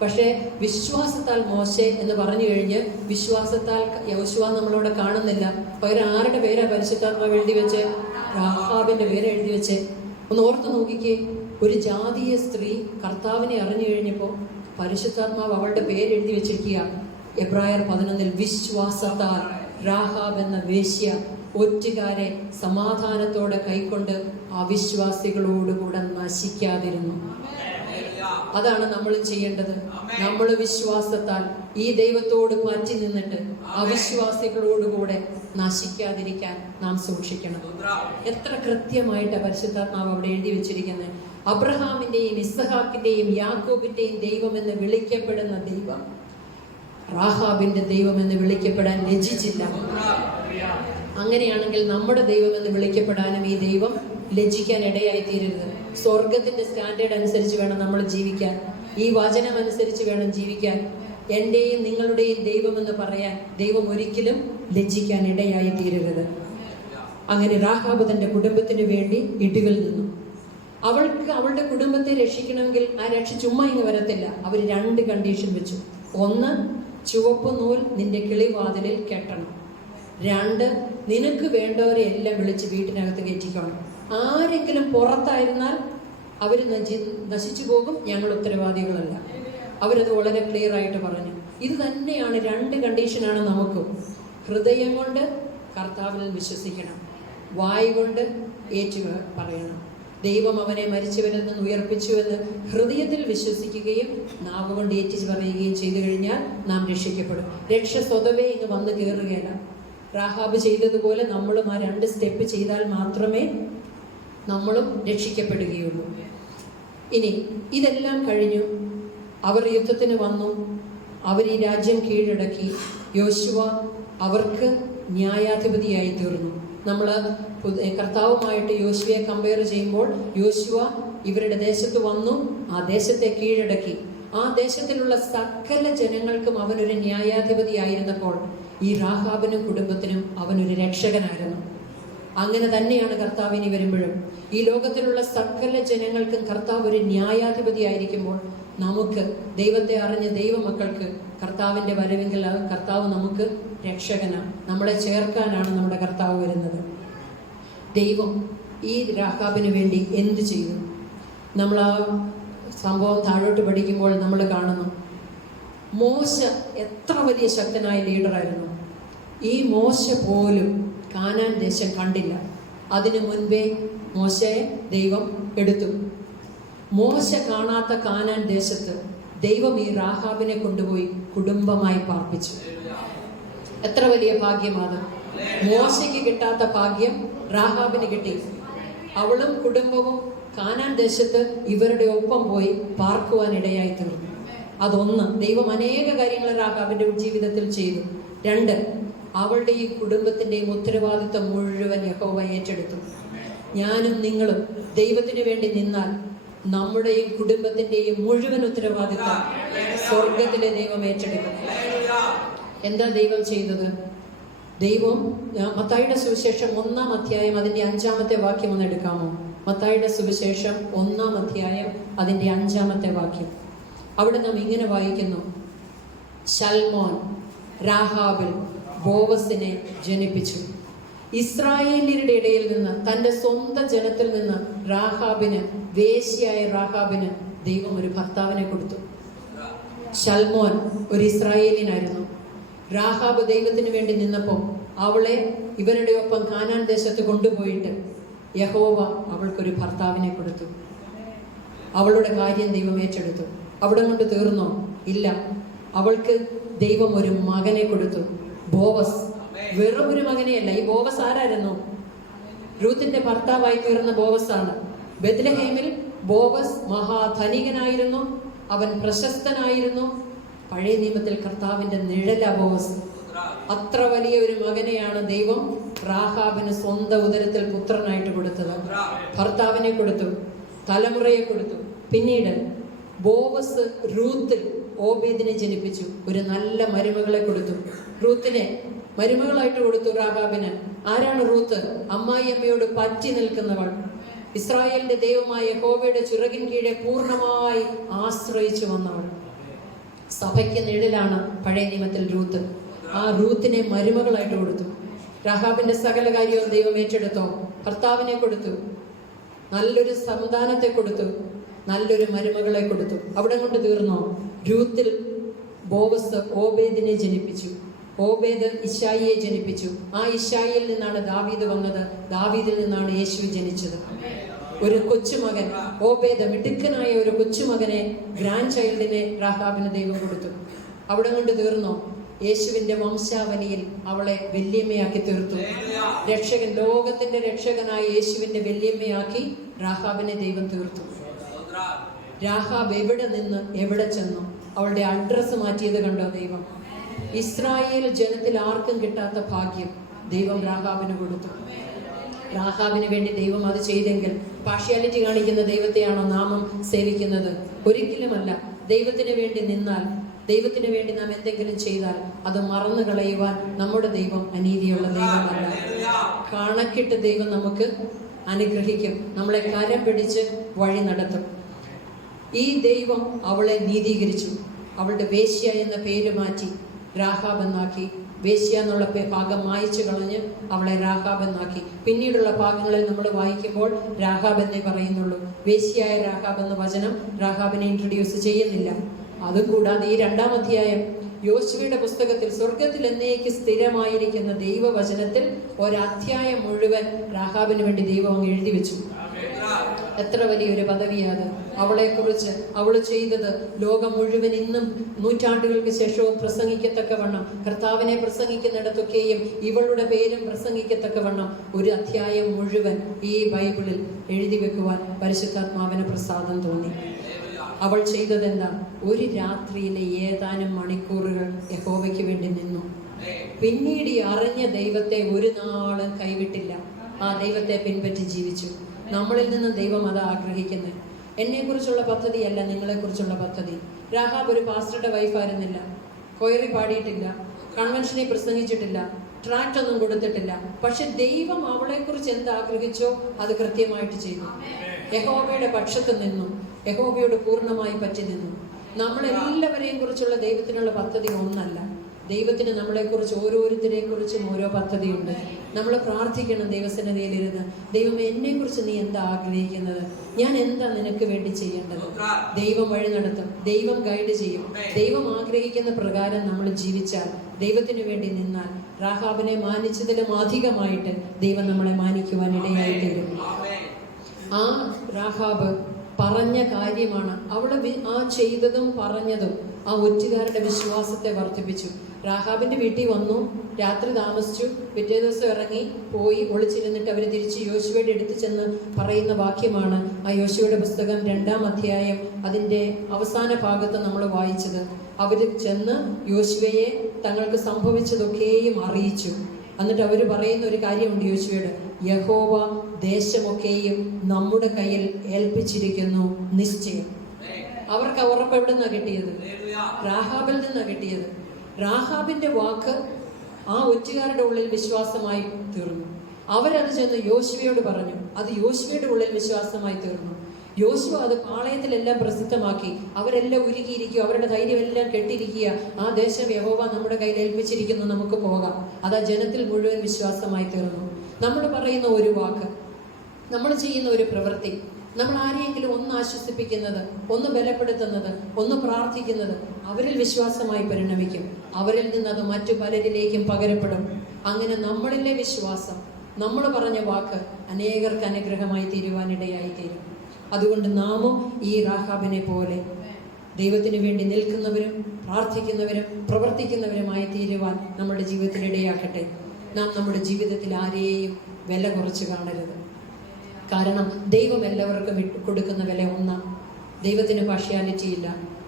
പക്ഷേ വിശ്വാസത്താൽ മോശെ എന്ന് പറഞ്ഞു കഴിഞ്ഞ് വിശ്വാസത്താൽ യോശുവ നമ്മളോട് കാണുന്നില്ല. പകരം ആരുടെ പേരാ പരിശുദ്ധാത്മാവ് എഴുതി വെച്ച്? റാഹാബിന്റെ പേര് എഴുതി വെച്ച്. ഒന്ന് ഓർത്ത് നോക്കിക്കേ, ഒരു ജാതീയ സ്ത്രീ കർത്താവിനെ അറിഞ്ഞു കഴിഞ്ഞപ്പോൾ പരിശുദ്ധാത്മാവ് അവളുടെ പേര് എഴുതി വെച്ചിരിക്കുക. എബ്രായർ 11-ൽ വിശ്വാസത്താൽ റാഹാബ് എന്ന വേശ്യ ഒറ്റുകാരെ സമാധാനത്തോടെ കൈക്കൊണ്ട് അവിശ്വാസികളോടുകൂടെ നശിക്കാതിരുന്നു. അതാണ് നമ്മൾ ചെയ്യേണ്ടത്. നമ്മൾ വിശ്വാസത്താൽ ഈ ദൈവത്തോട് മാറ്റി നിന്നിട്ട് അവിശ്വാസികളോടുകൂടെ നശിക്കാതിരിക്കാൻ നാം സൂക്ഷിക്കണം. എത്ര കൃത്യമായിട്ട് പരിശുദ്ധാത്മാവ് അവിടെ എഴുതി വെച്ചിരിക്കുന്നത്. അബ്രഹാമിന്റെയും ഇസ്ഹാക്കിന്റെയും യാക്കോബിന്റെയും ദൈവം എന്ന് വിളിക്കപ്പെടുന്ന ദൈവം റാഹാബിന്റെ ദൈവം എന്ന് വിളിക്കപ്പെടാൻ ലജ്ജിച്ചില്ല. അങ്ങനെയാണെങ്കിൽ നമ്മുടെ ദൈവം എന്ന് വിളിക്കപ്പെടാനും ഈ ദൈവം ലജ്ജിക്കാൻ ഇടയായി തീരരുത്. സ്വർഗത്തിന്റെ സ്റ്റാൻഡേർഡ് അനുസരിച്ച് വേണം നമ്മൾ ജീവിക്കാൻ. ഈ വചനം അനുസരിച്ച് വേണം ജീവിക്കാൻ. എൻ്റെയും നിങ്ങളുടെയും ദൈവമെന്ന് പറയാൻ ദൈവം ഒരിക്കലും ലജ്ജിക്കാൻ ഇടയായി തീരരുത്. അങ്ങനെ റാഹാബ് തൻ്റെ കുടുംബത്തിന് വേണ്ടി ഇടിവിൽ നിന്നു. അവൾക്ക് അവളുടെ കുടുംബത്തെ രക്ഷിക്കണമെങ്കിൽ ആ രക്ഷ ചുമ്മാ ഇങ്ങ് വരത്തില്ല. അവർ 2 കണ്ടീഷൻ വെച്ചു. 1, ചുവപ്പ് നൂൽ നിന്റെ കിളിവാതിലിൽ കെട്ടണം. 2, നിനക്ക് വേണ്ടവരെ എല്ലാം വിളിച്ച് വീട്ടിനകത്ത് കയറ്റിക്കണം. ആരെങ്കിലും പുറത്തായിരുന്നാൽ അവർ നശിച്ചു പോകും, ഞങ്ങൾ ഉത്തരവാദികളല്ല. അവരത് വളരെ ക്ലിയർ ആയിട്ട് പറഞ്ഞു. ഇത് തന്നെയാണ് 2 കണ്ടീഷനാണ് നമുക്കും. ഹൃദയം കൊണ്ട് കർത്താവിൽ വിശ്വസിക്കണം, വായ് കൊണ്ട് ഏറ്റു പറയണം. ദൈവം അവനെ മരിച്ചവരിൽ നിന്ന് ഉയർപ്പിച്ചു എന്ന് ഹൃദയത്തിൽ വിശ്വസിക്കുകയും നാവ് കൊണ്ട് ഏറ്റിച്ച് പറയുകയും ചെയ്തു കഴിഞ്ഞാൽ നാം രക്ഷിക്കപ്പെടും. രക്ഷ സ്വതവേ ഇങ്ങ് വന്നു കയറുകയല്ല. റാഹാബ് ചെയ്തതുപോലെ നമ്മളും ആ 2 സ്റ്റെപ്പ് ചെയ്താൽ മാത്രമേ നമ്മളും രക്ഷിക്കപ്പെടുകയുള്ളൂ. ഇനി ഇതെല്ലാം കഴിഞ്ഞു. അവർ യുദ്ധത്തിന് വന്നു. അവർ ഈ രാജ്യം കീഴടക്കി. യോശുവ അവർക്ക് ന്യായാധിപതിയായി തീർന്നു. നമ്മൾ കർത്താവുമായിട്ട് യോശുവയെ കമ്പയർ ചെയ്യുമ്പോൾ യോശുവ ഇവരുടെ ദേശത്ത് വന്നു, ആ ദേശത്തെ കീഴടക്കി. ആ ദേശത്തിലുള്ള സകല ജനങ്ങൾക്കും അവനൊരു ന്യായാധിപതിയായിരുന്നപ്പോൾ ഈ റാഹാബിനും കുടുംബത്തിനും അവനൊരു രക്ഷകനായിരുന്നു. അങ്ങനെ തന്നെയാണ് കർത്താവിനി വരുമ്പോഴും ഈ ലോകത്തിലുള്ള സകല ജനങ്ങൾക്കും കർത്താവ് ഒരു ന്യായാധിപതിയായിരിക്കുമ്പോൾ നമുക്ക് ദൈവത്തെ അറിഞ്ഞ ദൈവമക്കൾക്ക് കർത്താവിൻ്റെ വരവെങ്കിൽ കർത്താവ് നമുക്ക് രക്ഷകനാണ്. നമ്മളെ ചേർക്കാനാണ് നമ്മുടെ കർത്താവ് വരുന്നത്. ദൈവം ഈ റാഹാബിന് വേണ്ടി എന്ത് ചെയ്തു? നമ്മൾ ആ സംഭവം താഴോട്ട് പഠിക്കുമ്പോൾ നമ്മൾ കാണുന്നു, മോശ എത്ര വലിയ ശക്തനായ ലീഡറായിരുന്നു. ഈ മോശ പോലും കാനാൻ ദേശം കണ്ടില്ല. അതിനു മുൻപേ മോശയെ ദൈവം എടുത്തു. മോശ കാണാത്ത കാനാൻ ദേശത്ത് ദൈവം ഈ റാഹാബിനെ കൊണ്ടുപോയി കുടുംബമായി പാർപ്പിച്ചു. എത്ര വലിയ ഭാഗ്യമാണ്! മോശയ്ക്ക് കിട്ടാത്ത ഭാഗ്യം റാഹാബിന് കിട്ടി. അവളും കുടുംബവും കാനാൻ ദേശത്ത് ഇവരുടെ ഒപ്പം പോയി പാർക്കുവാൻ ഇടയായി തീർന്നു. അതൊന്ന്, ദൈവം അനേക കാര്യങ്ങൾ റാഹാബിന്റെ ജീവിതത്തിൽ ചെയ്തു. 2, അവളുടെ ഈ കുടുംബത്തിന്റെയും ഉത്തരവാദിത്വം മുഴുവൻ യഹോവ ഏറ്റെടുത്തു. ഞാനും നിങ്ങളും ദൈവത്തിന് വേണ്ടി നിന്നാൽ നമ്മുടെയും കുടുംബത്തിന്റെയും മുഴുവൻ ഉത്തരവാദിത്വം സ്വർഗത്തിലെ ദൈവം ഏറ്റെടുക്കും. എന്താ ദൈവം ചെയ്തത്? ദൈവം മത്തായിയുടെ സുവിശേഷം 1-ാം അധ്യായം അതിന്റെ 5-ാമത്തെ വാക്യം ഒന്ന് എടുക്കാമോ? മത്തായിയുടെ സുവിശേഷം 1-ാം അധ്യായം അതിന്റെ 5-ാമത്തെ വാക്യം. അവിടെ നാം ഇങ്ങനെ വായിക്കുന്നു, ശൽമോൻ റാഹാബിൽ ബോവസിനെ ജനിപ്പിച്ചു. ഇസ്രായേലിയരുടെ ഇടയിൽ നിന്ന്, തൻ്റെ സ്വന്തം ജനത്തിൽ നിന്ന് റാഹാബിന്, വേശ്യയായ റാഹാബിന് ദൈവം ഒരു ഭർത്താവിനെ കൊടുത്തു. ശൽമോൻ ഒരു ഇസ്രായേലിയനായിരുന്നു. റാഹാബ് ദൈവത്തിന് വേണ്ടി നിന്നപ്പോൾ അവളെ ഇവരുടെ ഒപ്പം കാനാൻ ദേശത്ത് കൊണ്ടുപോയിട്ട് യഹോവ അവൾക്കൊരു ഭർത്താവിനെ കൊടുത്തു. അവളുടെ കാര്യം ദൈവം ഏറ്റെടുത്തു. അവിടെ കൊണ്ട് തീർന്നോ? ഇല്ല. അവൾക്ക് ദൈവം ഒരു മകനെ കൊടുത്തു, ബോവസ്. വെറും ഒരു മകനെയല്ല. ഈ ബോവസ് ആരായിരുന്നു? രൂത്തിന്റെ ഭർത്താവായി തീർന്ന ബോവസ് ആണ്. ബെത്ലഹേമിൽ ബോവസ് മഹാധനികനായിരുന്നു. അവൻ പ്രശസ്തനായിരുന്നു. പഴയ നിയമത്തിൽ കർത്താവിന്റെ നിഴല ബോവസ്. അത്ര വലിയ ഒരു മകനെയാണ് ദൈവം റാഹാബിന് സ്വന്തം ഉദരത്തിൽ പുത്രനായിട്ട് കൊടുത്തത്. ഭർത്താവിനെ കൊടുത്തു, തലമുറയെ കൊടുത്തു. പിന്നീട് ബോവസ് റൂത്തിൽ ഓബേദിനെ ജനിപ്പിച്ചു. ഒരു നല്ല മരുമകളെ കൊടുത്തു. റൂത്തിനെ മരുമകളായിട്ട് കൊടുത്തു റാഹാബിന്. ആരാണ് റൂത്ത്? അമ്മായിയമ്മയോട് പറ്റി നിൽക്കുന്നവൾ. ഇസ്രായേലിന്റെ ദൈവമായ യഹോവയുടെ ചിറകിൻ കീഴെ പൂർണ്ണമായി ആശ്രയിച്ചു വന്നവൾ. സഭയ്ക്ക് നിഴലാണ് പഴയ നിയമത്തിൽ റൂത്ത്. ആ റൂത്തിനെ മരുമകളായിട്ട് കൊടുത്തു. റാഹാബിന്റെ സകല കാര്യവും ദൈവം ഏറ്റെടുത്തോ? ഭർത്താവിനെ കൊടുത്തു, നല്ലൊരു സന്താനത്തെ കൊടുത്തു, നല്ലൊരു മരുമകളെ കൊടുത്തു. അവിടെ കൊണ്ട് തീർന്നോ? രൂത്തിൽ ബോവസ് ഓബേദിനെ ജനിപ്പിച്ചു. ഓബേദ് ഇശായിയെ ജനിപ്പിച്ചു. ആ ഇശായിയിൽ നിന്നാണ് ദാവീദ് വന്നത്. ദാവീദിൽ നിന്നാണ് യേശു ജനിച്ചത്. ഒരു കൊച്ചുമകൻ, ഓബേദ്, മിടുക്കനായ ഒരു കൊച്ചുമകനെ, ഗ്രാൻഡ് ചൈൽഡിനെ റാഹാബിന് ദൈവം കൊടുത്തു. അവിടെ കൊണ്ട് തീർന്നോ? യേശുവിന്റെ വംശാവലിയിൽ അവളെ വല്യമ്മയാക്കി തീർത്തു. രക്ഷകൻ, ലോകത്തിന്റെ രക്ഷകനായ യേശുവിന്റെ വല്യമ്മയാക്കി റാഹാബിനെ ദൈവം തീർത്തു. രാഹാബ് എവിടെ നിന്ന് എവിടെ ചെന്നു? അവളുടെ അഡ്രസ്സ് മാറ്റിയത് കണ്ടോ ദൈവം? ഇസ്രായേൽ ജനത്തിൽ ആർക്കും കിട്ടാത്ത ഭാഗ്യം ദൈവം റാഹാബിന് കൊടുത്തു. റാഹാബിന് വേണ്ടി ദൈവം അത് ചെയ്തെങ്കിൽ പാർഷ്യാലിറ്റി കാണിക്കുന്ന ദൈവത്തെയാണോ നാമം സേവിക്കുന്നത്? ഒരിക്കലുമല്ല. ദൈവത്തിന് വേണ്ടി നിന്നാൽ, ദൈവത്തിന് വേണ്ടി നാം എന്തെങ്കിലും ചെയ്താൽ അത് മറന്നു കളയുവാൻ നമ്മുടെ ദൈവം അനീതിയുള്ള ദൈവമല്ല. കണക്കിട്ട് ദൈവം നമുക്ക് അനുഗ്രഹിക്കും, നമ്മളെ കരം പിടിച്ച് വഴി നടത്തും. ഈ ദൈവം അവളെ നീതീകരിച്ചു. അവളുടെ വേശ്യ എന്ന പേര് മാറ്റി രാഹാബ് എന്നാക്കി. വേശ്യ എന്നുള്ള ഭാഗം മായ്ച്ചു കളഞ്ഞ് അവളെ രാഹാബ് എന്നാക്കി. പിന്നീടുള്ള ഭാഗങ്ങളിൽ നമ്മൾ വായിക്കുമ്പോൾ രാഹാബ് എന്നേ പറയുന്നുള്ളൂ. വേശ്യയായ രാഹാബ് എന്ന വചനം രാഹാബിനെ ഇൻട്രൊഡ്യൂസ് ചെയ്യുന്നില്ല. അതും കൂടാതെ ഈ 2-ാം അധ്യായം യോശുവയുടെ പുസ്തകത്തിൽ സ്വർഗത്തിൽ എന്നേക്ക് സ്ഥിരമായിരിക്കുന്ന ദൈവവചനത്തിൽ ഒരധ്യായം മുഴുവൻ രാഹാബിന് വേണ്ടി ദൈവം അങ്ങ് എഴുതി വെച്ചു. എത്ര വലിയൊരു പദവിയാണ് അവളെക്കുറിച്ച്. അവൾ ചെയ്തത് ലോകം മുഴുവൻ ഇന്നും നൂറ്റാണ്ടുകൾക്ക് ശേഷവും പ്രസംഗിക്കത്തക്കവണ്ണം, കർത്താവിനെ പ്രസംഗിക്കുന്നിടത്തൊക്കെയും ഇവളുടെ പേരും പ്രസംഗിക്കത്തക്കവണ്ണം ഒരു അധ്യായം മുഴുവൻ ഈ ബൈബിളിൽ എഴുതി വെക്കുവാൻ പരിശുദ്ധാത്മാവിന് പ്രസാദം തോന്നി. അവൾ ചെയ്തതെന്താ? ഒരു രാത്രിയിലെ ഏതാനും മണിക്കൂറുകൾ യഹോവയ്ക്ക് വേണ്ടി നിന്നു. പിന്നീട് അറിഞ്ഞ ദൈവത്തെ ഒരു നാളും കൈവിട്ടില്ല. ആ ദൈവത്തെ പിൻപറ്റി ജീവിച്ചു. നമ്മളിൽ നിന്ന് ദൈവം അത് ആഗ്രഹിക്കുന്നത്. എന്നെക്കുറിച്ചുള്ള പദ്ധതിയല്ല നിങ്ങളെക്കുറിച്ചുള്ള പദ്ധതി. രാഹാബ് ഒരു പാസ്റ്ററുടെ വൈഫായിരുന്നില്ല, കൊയറി പാടിയിട്ടില്ല, കൺവെൻഷനിൽ പ്രസംഗിച്ചിട്ടില്ല, ട്രാക്ട് ഒന്നും കൊടുത്തിട്ടില്ല. പക്ഷെ ദൈവം അവളെക്കുറിച്ച് എന്താഗ്രഹിച്ചോ അത് കൃത്യമായിട്ട് ചെയ്തു. യഹോവയുടെ പക്ഷത്ത് നിന്നു, യഹോവയോട് പൂർണ്ണമായി പറ്റി നിന്നു. നമ്മളെല്ലാവരെയും കുറിച്ചുള്ള ദൈവത്തിനുള്ള പദ്ധതി ഒന്നല്ല. ദൈവത്തിന് നമ്മളെക്കുറിച്ച് ഓരോരുത്തരെ കുറിച്ചും ഓരോ പദ്ധതിയുണ്ട്. നമ്മൾ പ്രാർത്ഥിക്കണം ദൈവസന്നിധിയിലിരുന്ന്, ദൈവം എന്നെക്കുറിച്ച് നീ എന്താ ആഗ്രഹിക്കുന്നത്, ഞാൻ എന്താ നിനക്ക് വേണ്ടി ചെയ്യേണ്ടത്. ദൈവം വഴി നടത്തും, ദൈവം ഗൈഡ് ചെയ്യും. ദൈവം ആഗ്രഹിക്കുന്ന പ്രകാരം നമ്മൾ ജീവിച്ചാൽ, ദൈവത്തിന് വേണ്ടി നിന്നാൽ, രാഹാബിനെ മാനിച്ചതിലും അധികമായിട്ട് ദൈവം നമ്മളെ മാനിക്കുവാൻ ഇടയായിത്തീരും. ആ രാഹാബ് പറഞ്ഞ കാര്യമാണ്. അവള് ആ ചെയ്തതും പറഞ്ഞതും ആ ഒറ്റുകാരുടെ വിശ്വാസത്തെ വർദ്ധിപ്പിച്ചു. രാഹാബിന്റെ വീട്ടിൽ വന്നു, രാത്രി താമസിച്ചു, പിറ്റേ ദിവസം ഇറങ്ങി പോയി ഒളിച്ചിരുന്നിട്ട് അവർ തിരിച്ച് യോശുവയുടെ അടുത്ത് ചെന്ന് പറയുന്ന വാക്യമാണ് ആ യോശുവയുടെ പുസ്തകം 2-ാം അധ്യായം അതിൻ്റെ അവസാന ഭാഗത്ത് നമ്മൾ വായിച്ചത്. അവർ ചെന്ന് യോശുവയെ തങ്ങൾക്ക് സംഭവിച്ചതൊക്കെയും അറിയിച്ചു. എന്നിട്ട് അവർ പറയുന്ന ഒരു കാര്യമുണ്ട് യോശുവയോട്, യഹോവ ദേശമൊക്കെയും നമ്മുടെ കയ്യിൽ ഏൽപ്പിച്ചിരിക്കുന്നു നിശ്ചയം. അവർക്ക് ഉറപ്പ് എവിടെ നിന്നാണ് കിട്ടിയത്? രാഹാബിൽ നിന്നാണ് കിട്ടിയത്. രാഹാബിന്റെ വാക്ക് ആ ഒറ്റുകാരുടെ ഉള്ളിൽ വിശ്വാസമായി തീർന്നു. അവരത് ചെന്ന് യോശുവയോട് പറഞ്ഞു, അത് യോശുവയുടെ ഉള്ളിൽ വിശ്വാസമായി തീർന്നു. യോശുവ അത് പാളയത്തിലെല്ലാം പ്രസിദ്ധമാക്കി. അവരെല്ലാം ഉരുകിയിരിക്കുക, അവരുടെ ധൈര്യമെല്ലാം കെട്ടിരിക്കുക. ആ ദേശം യഹോവ നമ്മുടെ കയ്യിൽ ഏൽപ്പിച്ചിരിക്കുന്നു, നമുക്ക് പോകാം. അത് ആ ജനത്തിൽ മുഴുവൻ വിശ്വാസമായി തീർന്നു. നമ്മൾ പറയുന്ന ഒരു വാക്ക്, നമ്മൾ ചെയ്യുന്ന ഒരു പ്രവൃത്തി, നമ്മൾ ആരെയെങ്കിലും ഒന്ന് ആശ്വസിപ്പിക്കുന്നത്, ഒന്ന് ബലപ്പെടുത്തുന്നത്, ഒന്ന് പ്രാർത്ഥിക്കുന്നത് അവരിൽ വിശ്വാസമായി പരിണമിക്കും. അവരിൽ നിന്ന് അത് മറ്റു പലരിലേക്കും പകരപ്പെടും. അങ്ങനെ നമ്മളിലെ വിശ്വാസം, നമ്മൾ പറഞ്ഞ വാക്ക് അനേകർക്ക് അനുഗ്രഹമായി തീരുവാനിടയായി തീരും. അതുകൊണ്ട് നാമും ഈ രാഹാബിനെ പോലെ ദൈവത്തിന് വേണ്ടി നിൽക്കുന്നവരും പ്രാർത്ഥിക്കുന്നവരും പ്രവർത്തിക്കുന്നവരുമായി തീരുവാൻ നമ്മുടെ ജീവിതത്തിനിടയാക്കട്ടെ. നാം നമ്മുടെ ജീവിതത്തിൽ ആരെയും വില കുറച്ച് കാണരുത്. കാരണം ദൈവം എല്ലാവർക്കും കൊടുക്കുന്ന വില ഒന്നാണ്. ദൈവത്തിന് പാർഷ്യാലിറ്റി ഇല്ല.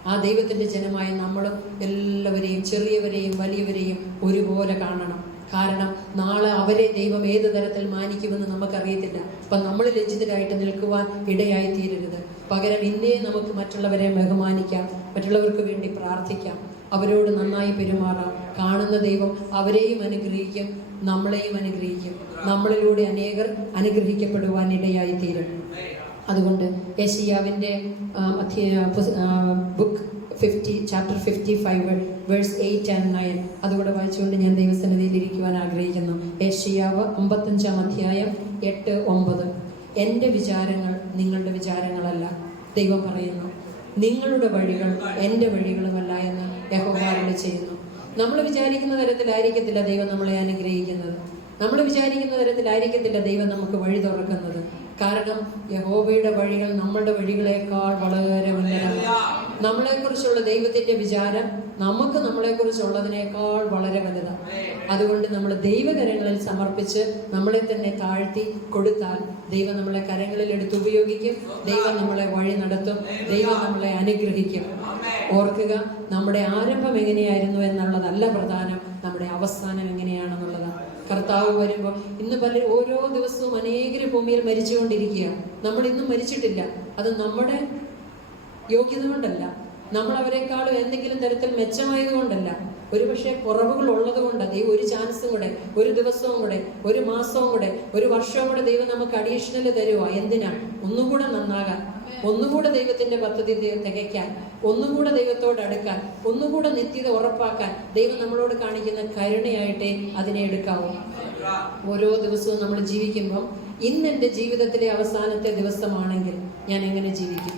ആ ദൈവത്തിൻ്റെ ജനമായ നമ്മളും എല്ലാവരെയും, ചെറിയവരെയും വലിയവരെയും ഒരുപോലെ കാണണം. കാരണം നാളെ അവരെ ദൈവം ഏത് തരത്തിൽ മാനിക്കുമെന്ന് നമുക്കറിയത്തില്ല. അപ്പം നമ്മൾ ലജ്ജിതരായിട്ട് നിൽക്കുവാൻ ഇടയായി തീരരുത്. പകരം ഇന്നേ നമുക്ക് മറ്റുള്ളവരെ ബഹുമാനിക്കാം, മറ്റുള്ളവർക്ക് വേണ്ടി പ്രാർത്ഥിക്കാം, അവരോട് നന്നായി പെരുമാറാം. കാണുന്ന ദൈവം അവരെയും അനുഗ്രഹിക്കും, നമ്മളെയും അനുഗ്രഹിക്കും. നമ്മളിലൂടെ അനേകർ അനുഗ്രഹിക്കപ്പെടുവാൻ ഇടയായി തീരും. അതുകൊണ്ട് യെശയ്യാവിൻ്റെ ബുക്ക് 50 ചാപ്റ്റർ 55 വേഴ്സ് 8 and 9 അതുകൂടെ വായിച്ചുകൊണ്ട് ഞാൻ ദൈവസന്നിധിയിൽ ഇരിക്കുവാൻ ആഗ്രഹിക്കുന്നു. യെശയ്യാവ് 55-ാം അധ്യായം 8-9. എൻ്റെ വിചാരങ്ങൾ നിങ്ങളുടെ വിചാരങ്ങളല്ല, ദൈവം പറയുന്നു. നിങ്ങളുടെ വഴികൾ എൻ്റെ വഴികളുമല്ല എന്ന് യഹോവ അരുളി ചെയ്യുന്നു. നമ്മൾ വിചാരിക്കുന്ന തരത്തിലായിരിക്കത്തില്ല ദൈവം നമ്മളെ അനുഗ്രഹിക്കുന്നത്. നമ്മൾ വിചാരിക്കുന്ന തരത്തിലായിരിക്കത്തില്ല ദൈവം നമുക്ക് വഴി തുറക്കുന്നത്. കാരണം യഹോവയുടെ വഴികൾ നമ്മളുടെ വഴികളെക്കാൾ വളരെ വലുതാണ്. നമ്മളെക്കുറിച്ചുള്ള ദൈവത്തിന്റെ വിചാരം നമുക്ക് നമ്മളെക്കുറിച്ചുള്ളതിനേക്കാൾ വളരെ വലുതാണ്. അതുകൊണ്ട് നമ്മൾ ദൈവകരങ്ങളിൽ സമർപ്പിച്ച് നമ്മളെ തന്നെ താഴ്ത്തി കൊടുത്താൽ ദൈവം നമ്മളെ കരങ്ങളിൽ എടുത്ത് ഉപയോഗിക്കും. ദൈവം നമ്മളെ വഴി നടത്തും. ദൈവം നമ്മളെ അനുഗ്രഹിക്കും. ഓർക്കുക, നമ്മുടെ ആരംഭം എങ്ങനെയായിരുന്നു എന്നുള്ളതല്ല പ്രധാനം, നമ്മുടെ അവസാനം എങ്ങനെയാണെന്നുള്ളതാണ്. കർത്താവ് വരുമ്പോൾ ഇന്ന് ഓരോ ദിവസവും അനേകര് ഭൂമിയിൽ മരിച്ചുകൊണ്ടിരിക്കുക. നമ്മൾ ഇന്നും മരിച്ചിട്ടില്ല. അത് നമ്മുടെ യോഗ്യത കൊണ്ടല്ല, നമ്മൾ അവരെക്കാളും എന്തെങ്കിലും തരത്തിൽ മെച്ചമായതുകൊണ്ടല്ല, ഒരുപക്ഷെ കുറവുകൾ ഉള്ളത് കൊണ്ട് ദൈവം ഒരു ചാൻസും കൂടെ, ഒരു ദിവസവും കൂടെ, ഒരു മാസവും കൂടെ, ഒരു വർഷവും കൂടെ ദൈവം നമുക്ക് അഡീഷണൽ തരുക. എന്തിനാ? ഒന്നുകൂടെ നന്നാകാൻ, ഒന്നുകൂടെ ദൈവത്തിന്റെ പദ്ധതി തികയ്ക്കാൻ, ഒന്നുകൂടെ ദൈവത്തോട് അടുക്കാൻ, ഒന്നുകൂടെ നിത്യത ഉറപ്പാക്കാൻ ദൈവം നമ്മളോട് കാണിക്കുന്ന കരുണയായിട്ടേ അതിനെ എടുക്കാവൂ. ഓരോ ദിവസവും നമ്മൾ ജീവിക്കുമ്പം ഇന്ന് എൻ്റെ ജീവിതത്തിലെ അവസാനത്തെ ദിവസമാണെങ്കിൽ ഞാൻ എങ്ങനെ ജീവിക്കും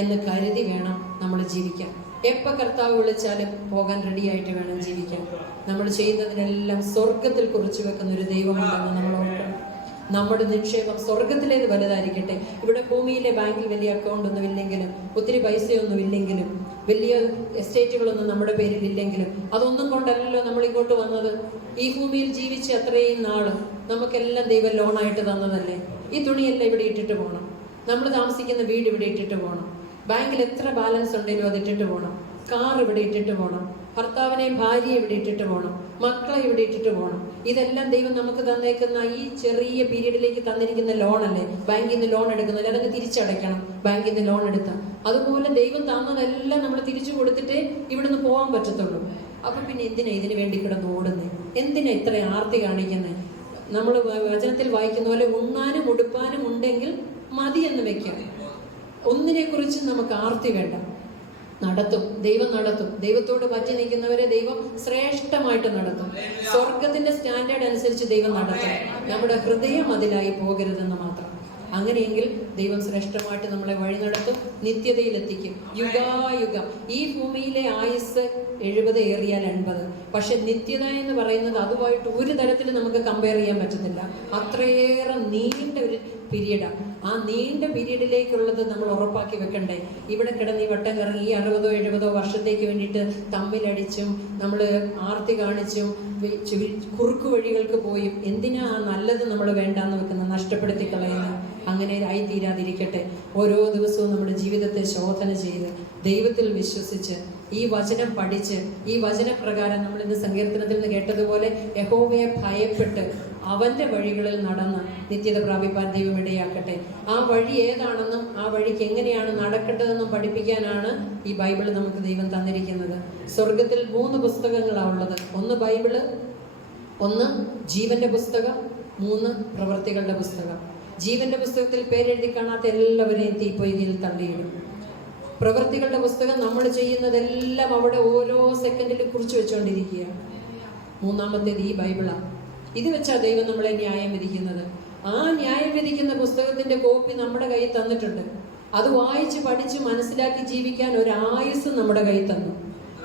എന്ന് കരുതി വേണം നമ്മൾ ജീവിക്കാൻ. എപ്പോൾ കർത്താവ് വിളിച്ചാലും പോകാൻ റെഡിയായിട്ട് വേണം ജീവിക്കാൻ. നമ്മൾ ചെയ്യുന്നതിനെല്ലാം സ്വർഗത്തിൽ കുറിച്ചു വെക്കുന്ന ഒരു ദൈവമുണ്ടെന്ന് നമ്മൾ ഓർക്കണം. നമ്മുടെ നിക്ഷേപം സ്വർഗത്തിലേത് വലുതായിരിക്കട്ടെ. ഇവിടെ ഭൂമിയിലെ ബാങ്കിൽ വലിയ അക്കൗണ്ട് ഒന്നും ഇല്ലെങ്കിലും, ഒത്തിരി പൈസയൊന്നും ഇല്ലെങ്കിലും, വലിയ എസ്റ്റേറ്റുകളൊന്നും നമ്മുടെ പേരിൽ ഇല്ലെങ്കിലും, അതൊന്നും കൊണ്ടല്ലല്ലോ നമ്മൾ ഇങ്ങോട്ട് വന്നത്. ഈ ഭൂമിയിൽ ജീവിച്ച് അത്രയും നാളും നമുക്കെല്ലാം ദൈവം ലോണായിട്ട് തന്നതല്ലേ. ഈ തുണിയെല്ലാം ഇവിടെ ഇട്ടിട്ട് പോകണം, നമ്മൾ താമസിക്കുന്ന വീട് ഇവിടെ ഇട്ടിട്ട് പോകണം, ബാങ്കിൽ എത്ര ബാലൻസ് ഉണ്ടെങ്കിലും അത് ഇട്ടിട്ട് പോകണം, കാർ ഇവിടെ ഇട്ടിട്ട് പോകണം, ഭർത്താവിനെയും ഭാര്യയെ ഇവിടെ ഇട്ടിട്ട് പോകണം, മക്കളെ ഇവിടെ ഇട്ടിട്ട് പോകണം. ഇതെല്ലാം ദൈവം നമുക്ക് തന്നേക്കുന്ന ഈ ചെറിയ പീരീഡിലേക്ക് തന്നിരിക്കുന്ന ലോണല്ലേ. ബാങ്കിൽ നിന്ന് ലോൺ എടുക്കുന്നില്ല, അതൊക്കെ തിരിച്ചടയ്ക്കണം. ബാങ്കിൽ നിന്ന് ലോൺ എടുത്ത അതുപോലെ ദൈവം തന്നതെല്ലാം നമ്മൾ തിരിച്ചു കൊടുത്തിട്ടേ ഇവിടുന്ന് പോകാൻ പറ്റത്തുള്ളൂ. അപ്പൊ പിന്നെ എന്തിനാ ഇതിനു വേണ്ടി കിടന്ന് ഓടുന്നേ? എന്തിനാ ഇത്ര ആർത്തി കാണിക്കുന്നേ? നമ്മൾ വചനത്തിൽ വായിക്കുന്ന പോലെ ഉണ്ണാനും ഉടുപ്പാനും ഉണ്ടെങ്കിൽ മതി എന്ന് വെക്കാം. ഒന്നിനെ കുറിച്ച് നമുക്ക് ആർത്തി വേണ്ട. നടത്തും, ദൈവം നടത്തും. ദൈവത്തോട് പറ്റി നിൽക്കുന്നവരെ ദൈവം ശ്രേഷ്ഠമായിട്ട് നടത്തും. സ്വർഗത്തിന്റെ സ്റ്റാൻഡേർഡ് അനുസരിച്ച് ദൈവം നടത്തും. നമ്മുടെ ഹൃദയം അതിലായി പോകരുതെന്ന് മാത്രം. അങ്ങനെയെങ്കിൽ ദൈവം ശ്രേഷ്ഠമായിട്ട് നമ്മളെ വഴി നടത്തും, നിത്യതയിലെത്തിക്കും. യുഗായുഗം. ഈ ഭൂമിയിലെ ആയുസ് 70 ഏറിയാൽ 80. പക്ഷെ നിത്യത എന്ന് പറയുന്നത് അതുമായിട്ട് ഒരു തരത്തിൽ നമുക്ക് കമ്പയർ ചെയ്യാൻ പറ്റത്തില്ല. അത്രയേറെ നീണ്ട ഒരു പീരീഡാണ്. ആ നീണ്ട പീരീഡിലേക്കുള്ളത് നമ്മൾ ഉറപ്പാക്കി വെക്കണ്ടേ? ഇവിടെ കിടന്ന് ഈ വട്ടം കറങ്ങി ഈ 60 70 വർഷത്തേക്ക് വേണ്ടിയിട്ട് തമ്മിലടിച്ചും നമ്മൾ ആർത്തി കാണിച്ചും കുറുക്കു വഴികൾക്ക് പോയും എന്തിനാ നല്ലത് നമ്മൾ വേണ്ടാന്ന് വെക്കുന്ന, നഷ്ടപ്പെടുത്തി കളയുന്ന? അങ്ങനെ ആയിത്തീരാതിരിക്കട്ടെ. ഓരോ ദിവസവും നമ്മുടെ ജീവിതത്തെ ശോധന ചെയ്ത് ദൈവത്തിൽ വിശ്വസിച്ച് ഈ വചനം പഠിച്ച് ഈ വചനപ്രകാരം നമ്മൾ ഇന്ന് സങ്കീർത്തനത്തിൽ നിന്ന് കേട്ടതുപോലെ യഹോവയെ ഭയപ്പെട്ട് അവന്റെ വഴികളിൽ നടന്ന് നിത്യത പ്രാപിപ്പാൻ ദൈവം ഇടയാക്കട്ടെ. ആ വഴി ഏതാണെന്നും ആ വഴിക്ക് എങ്ങനെയാണ് നടക്കേണ്ടതെന്നും പഠിപ്പിക്കാനാണ് ഈ ബൈബിൾ നമുക്ക് ദൈവം തന്നിരിക്കുന്നത്. സ്വർഗത്തിൽ 3 പുസ്തകങ്ങളാണ് ഉള്ളത്. 1 ബൈബിള്, 1 ജീവന്റെ പുസ്തകം, 3 പ്രവൃത്തികളുടെ പുസ്തകം. ജീവന്റെ പുസ്തകത്തിൽ പേരെഴുതി കാണാത്ത എല്ലാവരെയും തീപ്പൊയ്കയിൽ തള്ളിയിടും. പ്രവൃത്തികളുടെ പുസ്തകം നമ്മൾ ചെയ്യുന്നതെല്ലാം അവിടെ ഓരോ സെക്കൻഡിൽ കുറിച്ച് വെച്ചുകൊണ്ടിരിക്കുക. 3-ാമത്തേത് ഈ ബൈബിളാണ്. ഇത് വെച്ചാ ദൈവം നമ്മളെ ന്യായം വിധിക്കുന്നത്. ആ ന്യായം വിധിക്കുന്ന പുസ്തകത്തിന്റെ കോപ്പി നമ്മുടെ കയ്യിൽ തന്നിട്ടുണ്ട്. അത് വായിച്ച് പഠിച്ച് മനസ്സിലാക്കി ജീവിക്കാൻ ഒരു ആയുസ് നമ്മുടെ കയ്യിൽ തന്നു.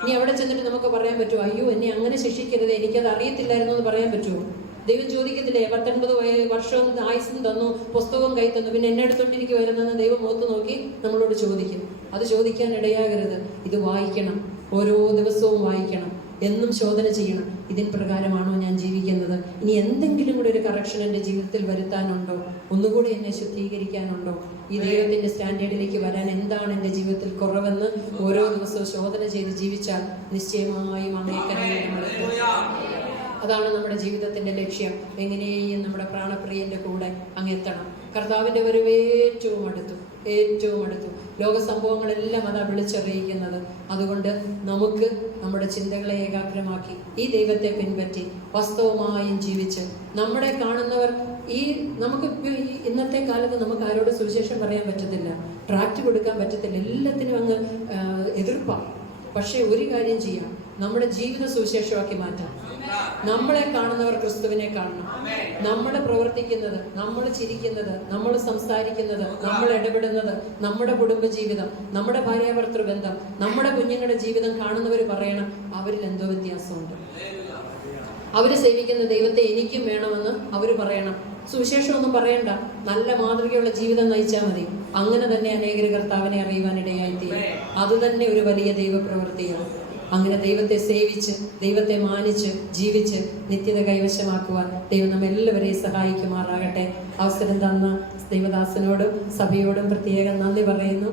ഇനി അവിടെ ചെന്നിട്ട് നമുക്ക് പറയാൻ പറ്റുമോ, അയ്യോ എന്നെ അങ്ങനെ ശിക്ഷിക്കരുത്, എനിക്കത് അറിയത്തില്ലായിരുന്നു എന്ന് പറയാൻ പറ്റുമോ? ദൈവം ചോദിക്കത്തില്ലേ? 19 വർഷവും ആയുസും തന്നു, പുസ്തകവും കൈ തന്നു, പിന്നെ എന്നെ അടുത്തോണ്ടിരിക്കുവായിരുന്നെന്ന് ദൈവം മുഖത്ത് നോക്കി നമ്മളോട് ചോദിക്കും. അത് ചോദിക്കാൻ ഇടയാകരുത്. ഇത് വായിക്കണം, ഓരോ ദിവസവും വായിക്കണം, എന്നും ശോധന ചെയ്യണം. ഇതിൻ പ്രകാരമാണോ ഞാൻ ജീവിക്കുന്നത്? ഇനി എന്തെങ്കിലും കൂടെ ഒരു കറക്ഷൻ എൻ്റെ ജീവിതത്തിൽ വരുത്താനുണ്ടോ? ഒന്നുകൂടി എന്നെ ശുദ്ധീകരിക്കാനുണ്ടോ? ഈ ദൈവത്തിന്റെ സ്റ്റാൻഡേർഡിലേക്ക് വരാൻ എന്താണ് എൻ്റെ ജീവിതത്തിൽ കുറവെന്ന് ഓരോ ദിവസവും ശോധന ചെയ്ത് ജീവിച്ചാൽ നിശ്ചയമായും അങ്ങേക്കരയിൽ അതാണ് നമ്മുടെ ജീവിതത്തിന്റെ ലക്ഷ്യം. എങ്ങനെയും നമ്മുടെ പ്രാണപ്രിയന്റെ കൂടെ അങ്ങെത്തണം. കർത്താവിന്റെ വരവ് ഏറ്റവും അടുത്തു. ലോക സംഭവങ്ങളെല്ലാം അതാ വിളിച്ചറിയിക്കുന്നത്. അതുകൊണ്ട് നമുക്ക് നമ്മുടെ ചിന്തകളെ ഏകാഗ്രമാക്കി ഈ ദൈവത്തെ പിൻപറ്റി വാസ്തവമായും ജീവിച്ച് നമ്മളെ കാണുന്നവർ നമുക്ക് ഇന്നത്തെ കാലത്ത് നമുക്ക് ആരോട് സുവിശേഷം പറയാൻ പറ്റത്തില്ല, ട്രാക്റ്റ് കൊടുക്കാൻ പറ്റത്തില്ല, എല്ലാത്തിനും അങ്ങ് എതിർപ്പാണ്. പക്ഷെ ഒരു കാര്യം ചെയ്യാം, നമ്മുടെ ജീവിത സുവിശേഷമാക്കി മാറ്റാം. നമ്മളെ കാണുന്നവർ ക്രിസ്തുവിനെ കാണണം. നമ്മൾ പ്രവർത്തിക്കുന്നത്, നമ്മൾ ചിരിക്കുന്നത്, നമ്മൾ സംസാരിക്കുന്നത്, നമ്മൾ ഇടപെടുന്നത്, നമ്മുടെ കുടുംബജീവിതം, നമ്മുടെ ഭാര്യാഭർത്തൃ ബന്ധം, നമ്മുടെ കുഞ്ഞുങ്ങളുടെ ജീവിതം കാണുന്നവർ പറയണം അവരിൽ എന്തോ വ്യത്യാസമുണ്ട്. അവര് സേവിക്കുന്ന ദൈവത്തെ എനിക്കും വേണമെന്ന് അവര് പറയണം. സുവിശേഷമൊന്നും പറയണ്ട, നല്ല മാതൃകയുള്ള ജീവിതം നയിച്ചാൽ മതി. അങ്ങനെ തന്നെ അനേകർ കർത്താവിനെ അറിയുവാനിടയായിത്തീരും. അതുതന്നെ ഒരു വലിയ ദൈവപ്രവൃത്തിയാണ്. അങ്ങനെ ദൈവത്തെ സേവിച്ച് ദൈവത്തെ മാനിച്ച് ജീവിച്ച് നിത്യത കൈവശമാക്കുവാൻ ദൈവം നമ്മെല്ലാവരെയും സഹായിക്കുമാറാകട്ടെ. അവസരം തന്ന ദൈവദാസനോടും സഭയോടും പ്രത്യേകം നന്ദി പറയുന്നു.